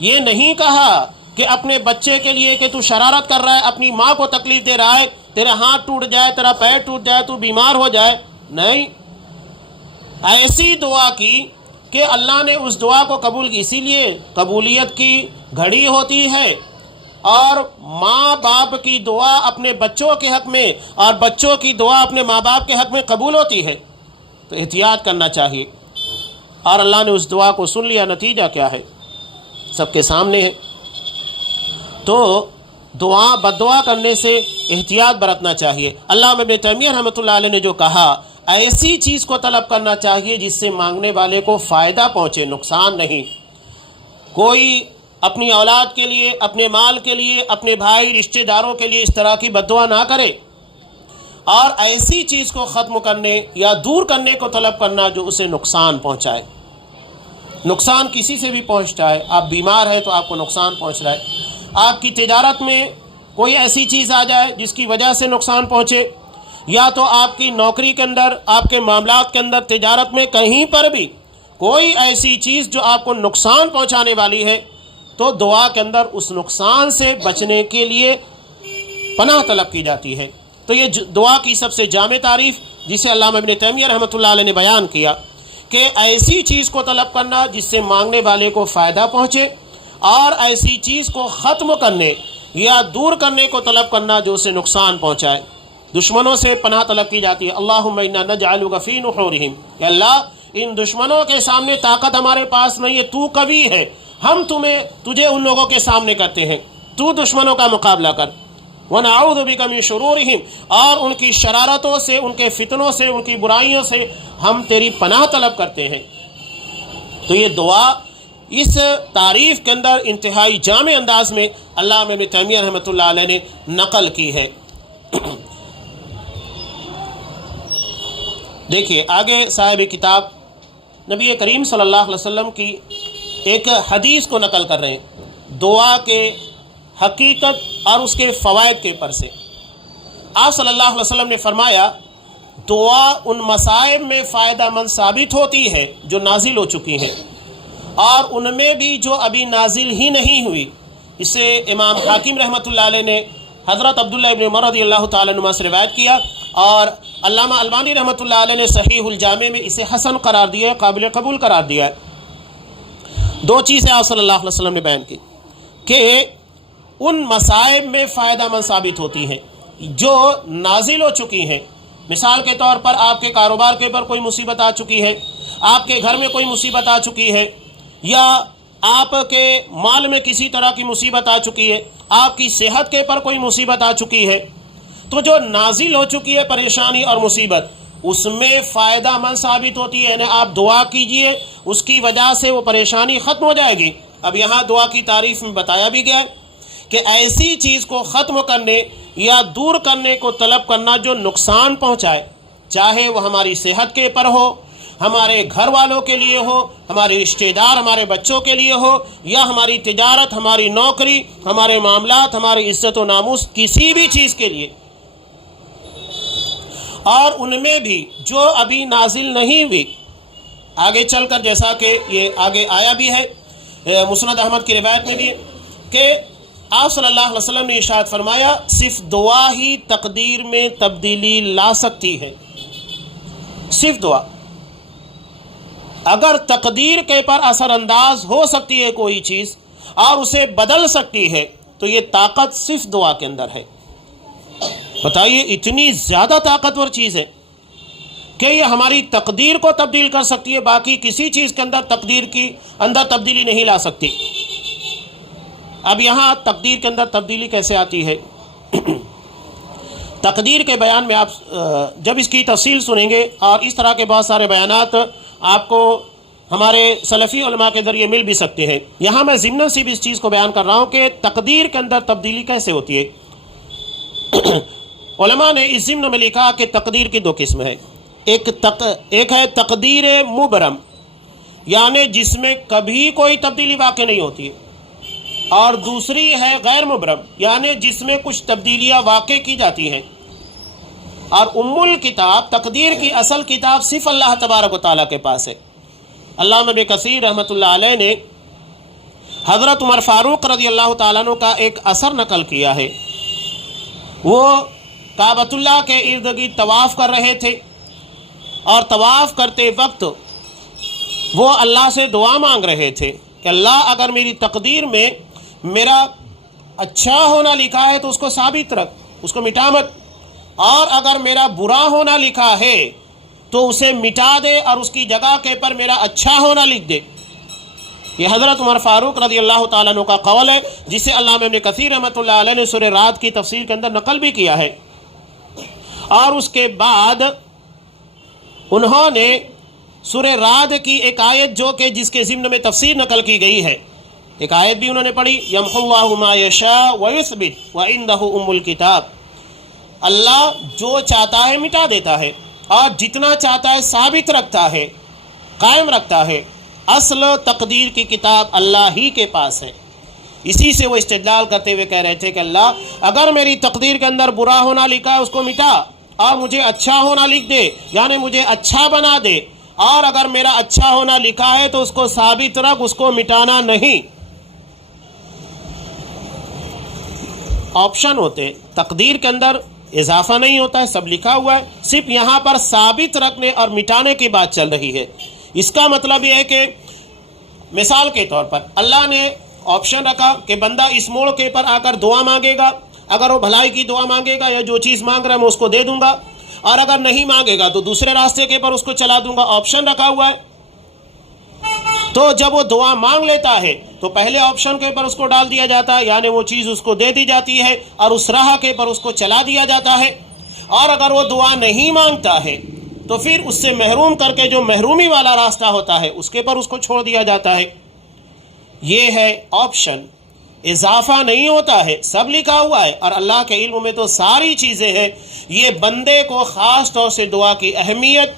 یہ نہیں کہا کہ اپنے بچے کے لیے کہ تو شرارت کر رہا ہے، اپنی ماں کو تکلیف دے رہا ہے، تیرا ہاتھ ٹوٹ جائے، تیرا پیر ٹوٹ جائے، تو بیمار ہو جائے، نہیں، ایسی دعا کی کہ اللہ نے اس دعا کو قبول کی۔ اسی لیے قبولیت کی گھڑی ہوتی ہے، اور ماں باپ کی دعا اپنے بچوں کے حق میں اور بچوں کی دعا اپنے ماں باپ کے حق میں قبول ہوتی ہے، تو احتیاط کرنا چاہیے۔ اور اللہ نے اس دعا کو سن لیا، نتیجہ کیا ہے سب کے سامنے ہے۔ تو بد دعا کرنے سے احتیاط برتنا چاہیے۔ علامہ ابن تیمیہ رحمۃ اللہ علیہ نے جو کہا، ایسی چیز کو طلب کرنا چاہیے جس سے مانگنے والے کو فائدہ پہنچے، نقصان نہیں۔ کوئی اپنی اولاد کے لیے، اپنے مال کے لیے، اپنے بھائی رشتہ داروں کے لیے اس طرح کی بد دعا نہ کرے، اور ایسی چیز کو ختم کرنے یا دور کرنے کو طلب کرنا جو اسے نقصان پہنچائے۔ نقصان کسی سے بھی پہنچتا ہے، آپ بیمار ہیں تو آپ کو نقصان پہنچ رہا ہے، آپ کی تجارت میں کوئی ایسی چیز آ جائے جس کی وجہ سے نقصان پہنچے، یا تو آپ کی نوکری کے اندر، آپ کے معاملات کے اندر، تجارت میں کہیں پر بھی کوئی ایسی چیز جو آپ کو نقصان پہنچانے والی ہے، تو دعا کے اندر اس نقصان سے بچنے کے لیے پناہ طلب کی جاتی ہے۔ تو یہ دعا کی سب سے جامع تعریف جسے علامہ ابن تیمیہ رحمۃ اللہ علیہ نے بیان کیا کہ ایسی چیز کو طلب کرنا جس سے مانگنے والے کو فائدہ پہنچے، اور ایسی چیز کو ختم کرنے یا دور کرنے کو طلب کرنا جو اسے نقصان پہنچائے۔ دشمنوں سے پناہ طلب کی جاتی ہے، اللہم انا نجعلک فی نحورہم، کہ اللہ ان دشمنوں کے سامنے طاقت ہمارے پاس نہیں ہے، تو قوی ہے، ہم تجھے ان لوگوں کے سامنے کرتے ہیں، تو دشمنوں کا مقابلہ کر۔ وَنَعُوذُ بِكَ مِن شُرُورِهِمْ، اور ان کی شرارتوں سے، ان کے فتنوں سے، ان کی برائیوں سے ہم تیری پناہ طلب کرتے ہیں۔ تو یہ دعا اس تعریف کے اندر انتہائی جامع انداز میں علامہ ابن تیمیہ رحمۃ اللہ علیہ نے نقل کی ہے۔ دیکھیے آگے صاحب کتاب نبی کریم صلی اللہ علیہ وسلم کی ایک حدیث کو نقل کر رہے ہیں، دعا کے حقیقت اور اس کے فوائد کے پر سے۔ آپ صلی اللہ علیہ وسلم نے فرمایا، دعا ان مصائب میں فائدہ مند ثابت ہوتی ہے جو نازل ہو چکی ہیں، اور ان میں بھی جو ابھی نازل ہی نہیں ہوئی۔ اسے امام حاکم رحمۃ اللہ علیہ نے حضرت عبداللہ ابن عمر رضی اللہ تعالیٰ عنہ سے روایت کیا، اور علامہ البانی رحمۃ اللہ علیہ نے صحیح الجامع میں اسے حسن قرار دیا ہے، قابل قبول قرار دیا ہے۔ دو چیزیں آپ صلی اللہ علیہ وسلم نے بیان کی کہ ان مصائب میں فائدہ مند ثابت ہوتی ہیں جو نازل ہو چکی ہیں۔ مثال کے طور پر آپ کے کاروبار کے پر کوئی مصیبت آ چکی ہے، آپ کے گھر میں کوئی مصیبت آ چکی ہے، یا آپ کے مال میں کسی طرح کی مصیبت آ چکی ہے، آپ کی صحت کے پر کوئی مصیبت آ چکی ہے، تو جو نازل ہو چکی ہے پریشانی اور مصیبت، اس میں فائدہ مند ثابت ہوتی ہے، یعنی آپ دعا کیجئے، اس کی وجہ سے وہ پریشانی ختم ہو جائے گی۔ اب یہاں دعا کی تعریف میں بتایا بھی گیا ہے کہ ایسی چیز کو ختم کرنے یا دور کرنے کو طلب کرنا جو نقصان پہنچائے، چاہے وہ ہماری صحت کے پر ہو، ہمارے گھر والوں کے لیے ہو، ہمارے رشتہ دار، ہمارے بچوں کے لیے ہو، یا ہماری تجارت، ہماری نوکری، ہمارے معاملات، ہماری عزت و ناموس، کسی بھی چیز کے لیے، اور ان میں بھی جو ابھی نازل نہیں ہوئی، آگے چل کر جیسا کہ یہ آگے آیا بھی ہے، مسند احمد کی روایت میں بھی ہے کہ آپ صلی اللہ علیہ وسلم نے ارشاد فرمایا صرف دعا ہی تقدیر میں تبدیلی لا سکتی ہے، صرف دعا اگر تقدیر کے پر اثر انداز ہو سکتی ہے کوئی چیز اور اسے بدل سکتی ہے تو یہ طاقت صرف دعا کے اندر ہے۔ بتائیے اتنی زیادہ طاقتور چیز ہے کہ یہ ہماری تقدیر کو تبدیل کر سکتی ہے، باقی کسی چیز کے اندر تقدیر کی اندر تبدیلی نہیں لا سکتی۔ اب یہاں تقدیر کے اندر تبدیلی کیسے آتی ہے؟ تقدیر کے بیان میں آپ جب اس کی تفصیل سنیں گے، اور اس طرح کے بہت سارے بیانات آپ کو ہمارے سلفی علماء کے ذریعے مل بھی سکتے ہیں، یہاں میں ضمن سے بھی اس چیز کو بیان کر رہا ہوں کہ تقدیر کے اندر تبدیلی کیسے ہوتی ہے۔ علماء نے اس ضمن میں لکھا کہ تقدیر کی دو قسم ہے، ایک ہے تقدیر مبرم، یعنی جس میں کبھی کوئی تبدیلی واقع نہیں ہوتی ہے، اور دوسری ہے غیر مبرم، یعنی جس میں کچھ تبدیلیاں واقع کی جاتی ہیں۔ اور الکتاب تقدیر کی اصل کتاب صرف اللہ تبارک و تعالیٰ کے پاس ہے۔ علامہ ابن کثیر رحمۃ اللہ علیہ نے حضرت عمر فاروق رضی اللہ تعالیٰ عنہ کا ایک اثر نقل کیا ہے۔ وہ کعبۃ اللہ کے ارد گرد طواف کر رہے تھے، اور طواف کرتے وقت وہ اللہ سے دعا مانگ رہے تھے کہ اللہ اگر میری تقدیر میں میرا اچھا ہونا لکھا ہے تو اس کو ثابت رکھ، اس کو مٹا مت، اور اگر میرا برا ہونا لکھا ہے تو اسے مٹا دے اور اس کی جگہ کے پر میرا اچھا ہونا لکھ دے۔ یہ حضرت عمر فاروق رضی اللہ تعالیٰ عنہ کا قول ہے، جسے علامہ ابن کثیر رحمۃ اللہ علیہ نے سورہ رعد کی تفسیر کے اندر نقل بھی کیا ہے۔ اور اس کے بعد انہوں نے سورہ رعد کی ایک آیت جو کہ جس کے ضمن میں تفسیر نقل کی گئی ہے، ایک آیت بھی انہوں نے پڑھی، یمحو اللہ ما یشاء ویثبت وعندہ ام الکتاب، اللہ جو چاہتا ہے مٹا دیتا ہے اور جتنا چاہتا ہے ثابت رکھتا ہے، قائم رکھتا ہے۔ اصل تقدیر کی کتاب اللہ ہی کے پاس ہے۔ اسی سے وہ استدلال کرتے ہوئے کہہ رہے تھے کہ اللہ اگر میری تقدیر کے اندر برا ہونا لکھا ہے اس کو مٹا، اور مجھے اچھا ہونا لکھ دے، یعنی مجھے اچھا بنا دے، اور اگر میرا اچھا ہونا لکھا ہے تو اس کو ثابت رکھ، اس کو مٹانا نہیں۔ آپشن ہوتے، تقدیر کے اندر اضافہ نہیں ہوتا ہے، سب لکھا ہوا ہے، صرف یہاں پر ثابت رکھنے اور مٹانے کی بات چل رہی ہے۔ اس کا مطلب یہ ہے کہ مثال کے طور پر اللہ نے آپشن رکھا کہ بندہ اس موڑ کے پر آ کر دعا مانگے گا، اگر وہ بھلائی کی دعا مانگے گا یا جو چیز مانگ رہا ہے میں اس کو دے دوں گا، اور اگر نہیں مانگے گا تو دوسرے راستے کے پر اس کو چلا دوں گا، آپشن رکھا ہوا ہے۔ تو جب وہ دعا مانگ لیتا ہے تو پہلے آپشن کے پر اس کو ڈال دیا جاتا ہے، یعنی وہ چیز اس کو دے دی جاتی ہے اور اس راہ کے پر اس کو چلا دیا جاتا ہے، اور اگر وہ دعا نہیں مانگتا ہے تو پھر اس سے محروم کر کے جو محرومی والا راستہ ہوتا ہے اس کے پر اس کو چھوڑ دیا جاتا ہے۔ یہ ہے آپشن، اضافہ نہیں ہوتا ہے، سب لکھا ہوا ہے، اور اللہ کے علم میں تو ساری چیزیں ہیں۔ یہ بندے کو خاص طور سے دعا کی اہمیت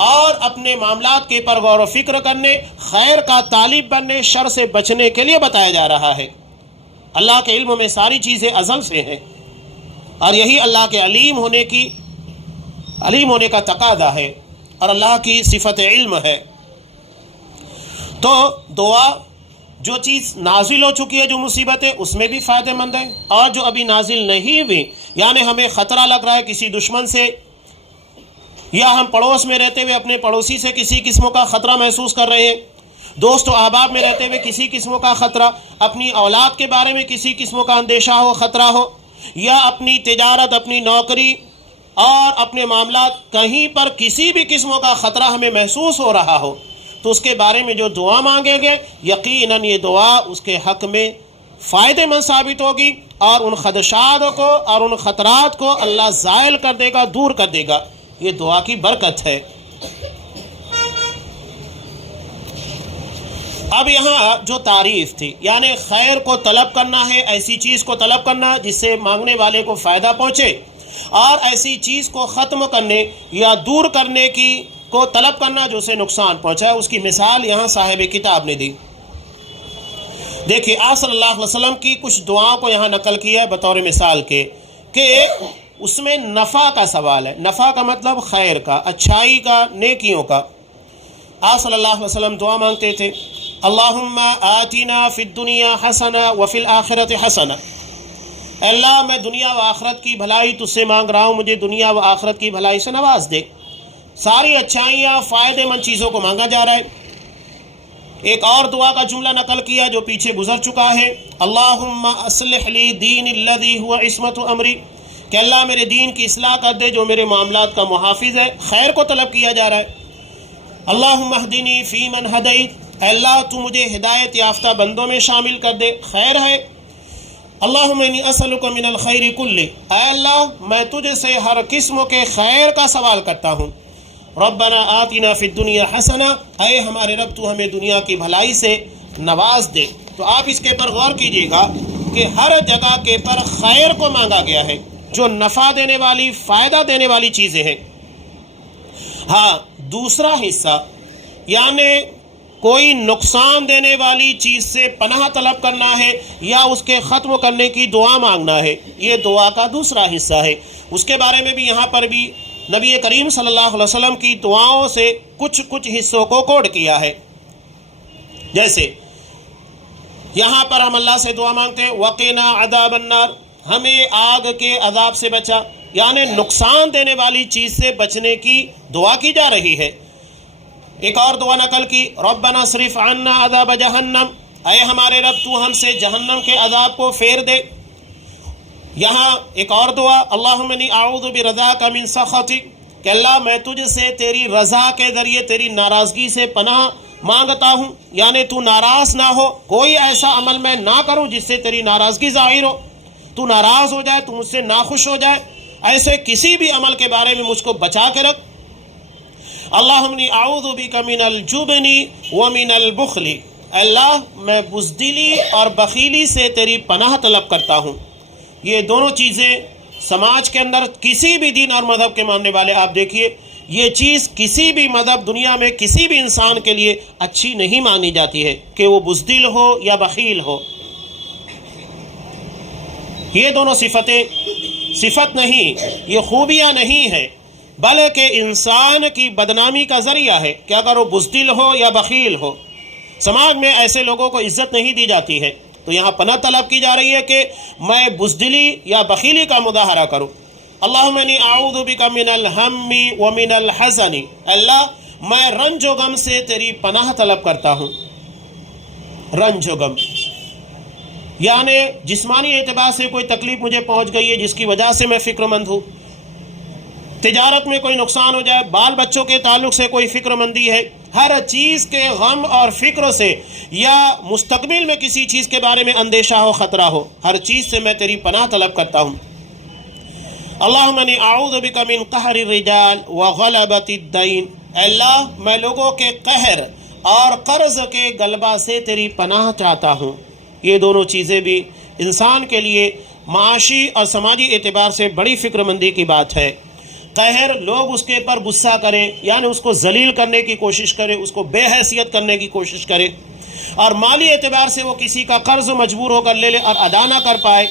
اور اپنے معاملات کے پر غور و فکر کرنے، خیر کا طالب بننے، شر سے بچنے کے لیے بتایا جا رہا ہے۔ اللہ کے علم میں ساری چیزیں ازل سے ہیں، اور یہی اللہ کے علیم ہونے کا تقاضا ہے، اور اللہ کی صفت علم ہے۔ تو دعا جو چیز نازل ہو چکی ہے، جو مصیبت ہے، اس میں بھی فائدہ مند ہے، اور جو ابھی نازل نہیں ہوئی، یعنی ہمیں خطرہ لگ رہا ہے کسی دشمن سے، یا ہم پڑوس میں رہتے ہوئے اپنے پڑوسی سے کسی قسم کا خطرہ محسوس کر رہے ہیں، دوست و احباب میں رہتے ہوئے کسی قسم کا خطرہ، اپنی اولاد کے بارے میں کسی قسم کا اندیشہ ہو، خطرہ ہو، یا اپنی تجارت، اپنی نوکری اور اپنے معاملات، کہیں پر کسی بھی قسم کا خطرہ ہمیں محسوس ہو رہا ہو، تو اس کے بارے میں جو دعا مانگیں گے یقیناً یہ دعا اس کے حق میں فائدہ مند ثابت ہوگی، اور ان خدشات کو اور ان خطرات کو اللہ زائل کر دے گا، دور کر دے گا۔ یہ دعا کی برکت ہے۔ اب یہاں جو تعریف تھی، یعنی خیر کو طلب کرنا ہے، ایسی چیز کو طلب کرنا جس سے مانگنے والے کو فائدہ پہنچے، اور ایسی چیز کو ختم کرنے یا دور کرنے کی کو طلب کرنا جو اسے نقصان پہنچائے۔ اس کی مثال یہاں صاحب کتاب نے دی۔ دیکھیے آپ صلی اللہ علیہ وسلم کی کچھ دعاؤں کو یہاں نقل کیا ہے بطور مثال کے، کہ اس میں نفع کا سوال ہے۔ نفع کا مطلب خیر کا، اچھائی کا، نیکیوں کا۔ آپ صلی اللہ علیہ وسلم دعا مانگتے تھے، اللہم آتنا فی الدنیا حسنہ وفی الآخرۃ حسنہ، اے اللہ میں دنیا و آخرت کی بھلائی تجھ سے مانگ رہا ہوں، مجھے دنیا و آخرت کی بھلائی سے نواز دے۔ ساری اچھائیاں، فائدے مند چیزوں کو مانگا جا رہا ہے۔ ایک اور دعا کا جملہ نقل کیا جو پیچھے گزر چکا ہے، اللہم اصلح لی دین الذی هو عصمت امری، کہ اللہ میرے دین کی اصلاح کر دے جو میرے معاملات کا محافظ ہے۔ خیر کو طلب کیا جا رہا ہے۔ اللہم اہدنی فی من ہدیت، اے اللہ تو مجھے ہدایت یافتہ بندوں میں شامل کر دے، خیر ہے۔ اللہم انی اسألک من الخیر کلہ، اے اللہ میں تجھ سے ہر قسم کے خیر کا سوال کرتا ہوں۔ ربنا آتنا فی الدنیا حسنہ، اے ہمارے رب تو ہمیں دنیا کی بھلائی سے نواز دے۔ تو آپ اس کے پر غور کیجئے گا کہ ہر جگہ کے پر خیر کو مانگا گیا ہے، جو نفع دینے والی، فائدہ دینے والی چیزیں ہیں۔ ہاں دوسرا حصہ یعنی کوئی نقصان دینے والی چیز سے پناہ طلب کرنا ہے یا اس کے ختم کرنے کی دعا مانگنا ہے، یہ دعا کا دوسرا حصہ ہے۔ اس کے بارے میں بھی یہاں پر بھی نبی کریم صلی اللہ علیہ وسلم کی دعاؤں سے کچھ حصوں کو کوڈ کیا ہے۔ جیسے یہاں پر ہم اللہ سے دعا مانگتے ہیں وقنا عذاب النار، ہمیں آگ کے عذاب سے بچا، یعنی نقصان دینے والی چیز سے بچنے کی دعا کی جا رہی ہے۔ ایک اور دعا نقل کی، ربنا صرف عنا عذاب جہنم، اے ہمارے رب تو ہم سے جہنم کے عذاب کو پھیر دے۔ یہاں ایک اور دعا، اللہم انی اعوذ برضاک من سخطک، کہ اللہ میں تجھ سے تیری رضا کے ذریعے تیری ناراضگی سے پناہ مانگتا ہوں، یعنی تو ناراض نہ ہو، کوئی ایسا عمل میں نہ کروں جس سے تیری ناراضگی ظاہر ہو، تو ناراض ہو جائے، تو مجھ سے ناخوش ہو جائے، ایسے کسی بھی عمل کے بارے میں مجھ کو بچا کے رکھ۔ اللہم انی اعوذ بک من الجبن ومن البخل، اللہ میں بزدلی اور بخیلی سے تیری پناہ طلب کرتا ہوں۔ یہ دونوں چیزیں سماج کے اندر کسی بھی دین اور مذہب کے ماننے والے آپ دیکھیے، یہ چیز کسی بھی مذہب دنیا میں کسی بھی انسان کے لیے اچھی نہیں مانی جاتی ہے کہ وہ بزدل ہو یا بخیل ہو۔ یہ دونوں صفتیں صفت نہیں، یہ خوبیاں نہیں ہیں، بلکہ انسان کی بدنامی کا ذریعہ ہے کہ اگر وہ بزدل ہو یا بخیل ہو، سماج میں ایسے لوگوں کو عزت نہیں دی جاتی ہے۔ تو یہاں پناہ طلب کی جا رہی ہے کہ میں بزدلی یا بخیلی کا مظاہرہ کروں۔ اللہم انی اعوذ بک من الہم ومن الحزن، اللہ میں رنج و غم سے تیری پناہ طلب کرتا ہوں۔ رنج و غم یعنی جسمانی اعتبار سے کوئی تکلیف مجھے پہنچ گئی ہے جس کی وجہ سے میں فکر مند ہوں، تجارت میں کوئی نقصان ہو جائے، بال بچوں کے تعلق سے کوئی فکر مندی ہے، ہر چیز کے غم اور فکر سے، یا مستقبل میں کسی چیز کے بارے میں اندیشہ ہو، خطرہ ہو، ہر چیز سے میں تیری پناہ طلب کرتا ہوں۔ اللہم انی اعوذ بک من قہر الرجال وغلبۃ الدین، اے اللہ میں لوگوں کے قہر اور قرض کے غلبہ سے تیری پناہ چاہتا ہوں۔ یہ دونوں چیزیں بھی انسان کے لیے معاشی اور سماجی اعتبار سے بڑی فکر مندی کی بات ہے۔ قہر، لوگ اس کے پر غصہ کریں، یعنی اس کو ذلیل کرنے کی کوشش کرے، اس کو بے حیثیت کرنے کی کوشش کرے، اور مالی اعتبار سے وہ کسی کا قرض مجبور ہو کر لے لے اور ادا نہ کر پائے،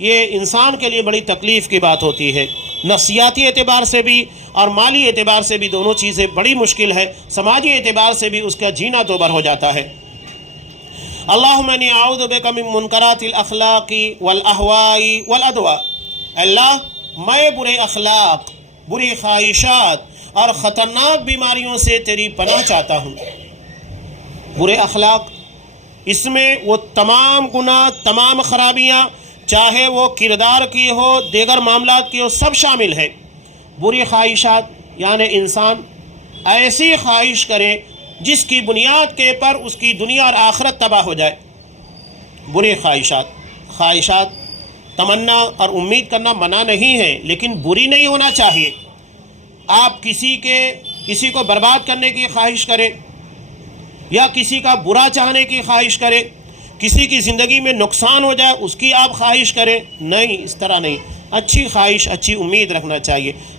یہ انسان کے لیے بڑی تکلیف کی بات ہوتی ہے۔ نفسیاتی اعتبار سے بھی اور مالی اعتبار سے بھی دونوں چیزیں بڑی مشکل ہے، سماجی اعتبار سے بھی اس کا جینا دوبر ہو جاتا ہے۔ اللہم انی اعوذ بک من منکرات الاخلاق والاہواء والادواء، اللہ میں برے اخلاق، بری خواہشات اور خطرناک بیماریوں سے تیری پناہ چاہتا ہوں۔ برے اخلاق، اس میں وہ تمام گناہ، تمام خرابیاں، چاہے وہ کردار کی ہو، دیگر معاملات کی ہو، سب شامل ہیں۔ بری خواہشات یعنی انسان ایسی خواہش کرے جس کی بنیاد کے پر اس کی دنیا اور آخرت تباہ ہو جائے۔ بری خواہشات تمنا اور امید کرنا منع نہیں ہے، لیکن بری نہیں ہونا چاہیے۔ آپ کسی کو برباد کرنے کی خواہش کریں یا کسی کا برا چاہنے کی خواہش کریں، کسی کی زندگی میں نقصان ہو جائے اس کی آپ خواہش کریں، نہیں، اس طرح نہیں۔ اچھی خواہش، اچھی امید رکھنا چاہیے۔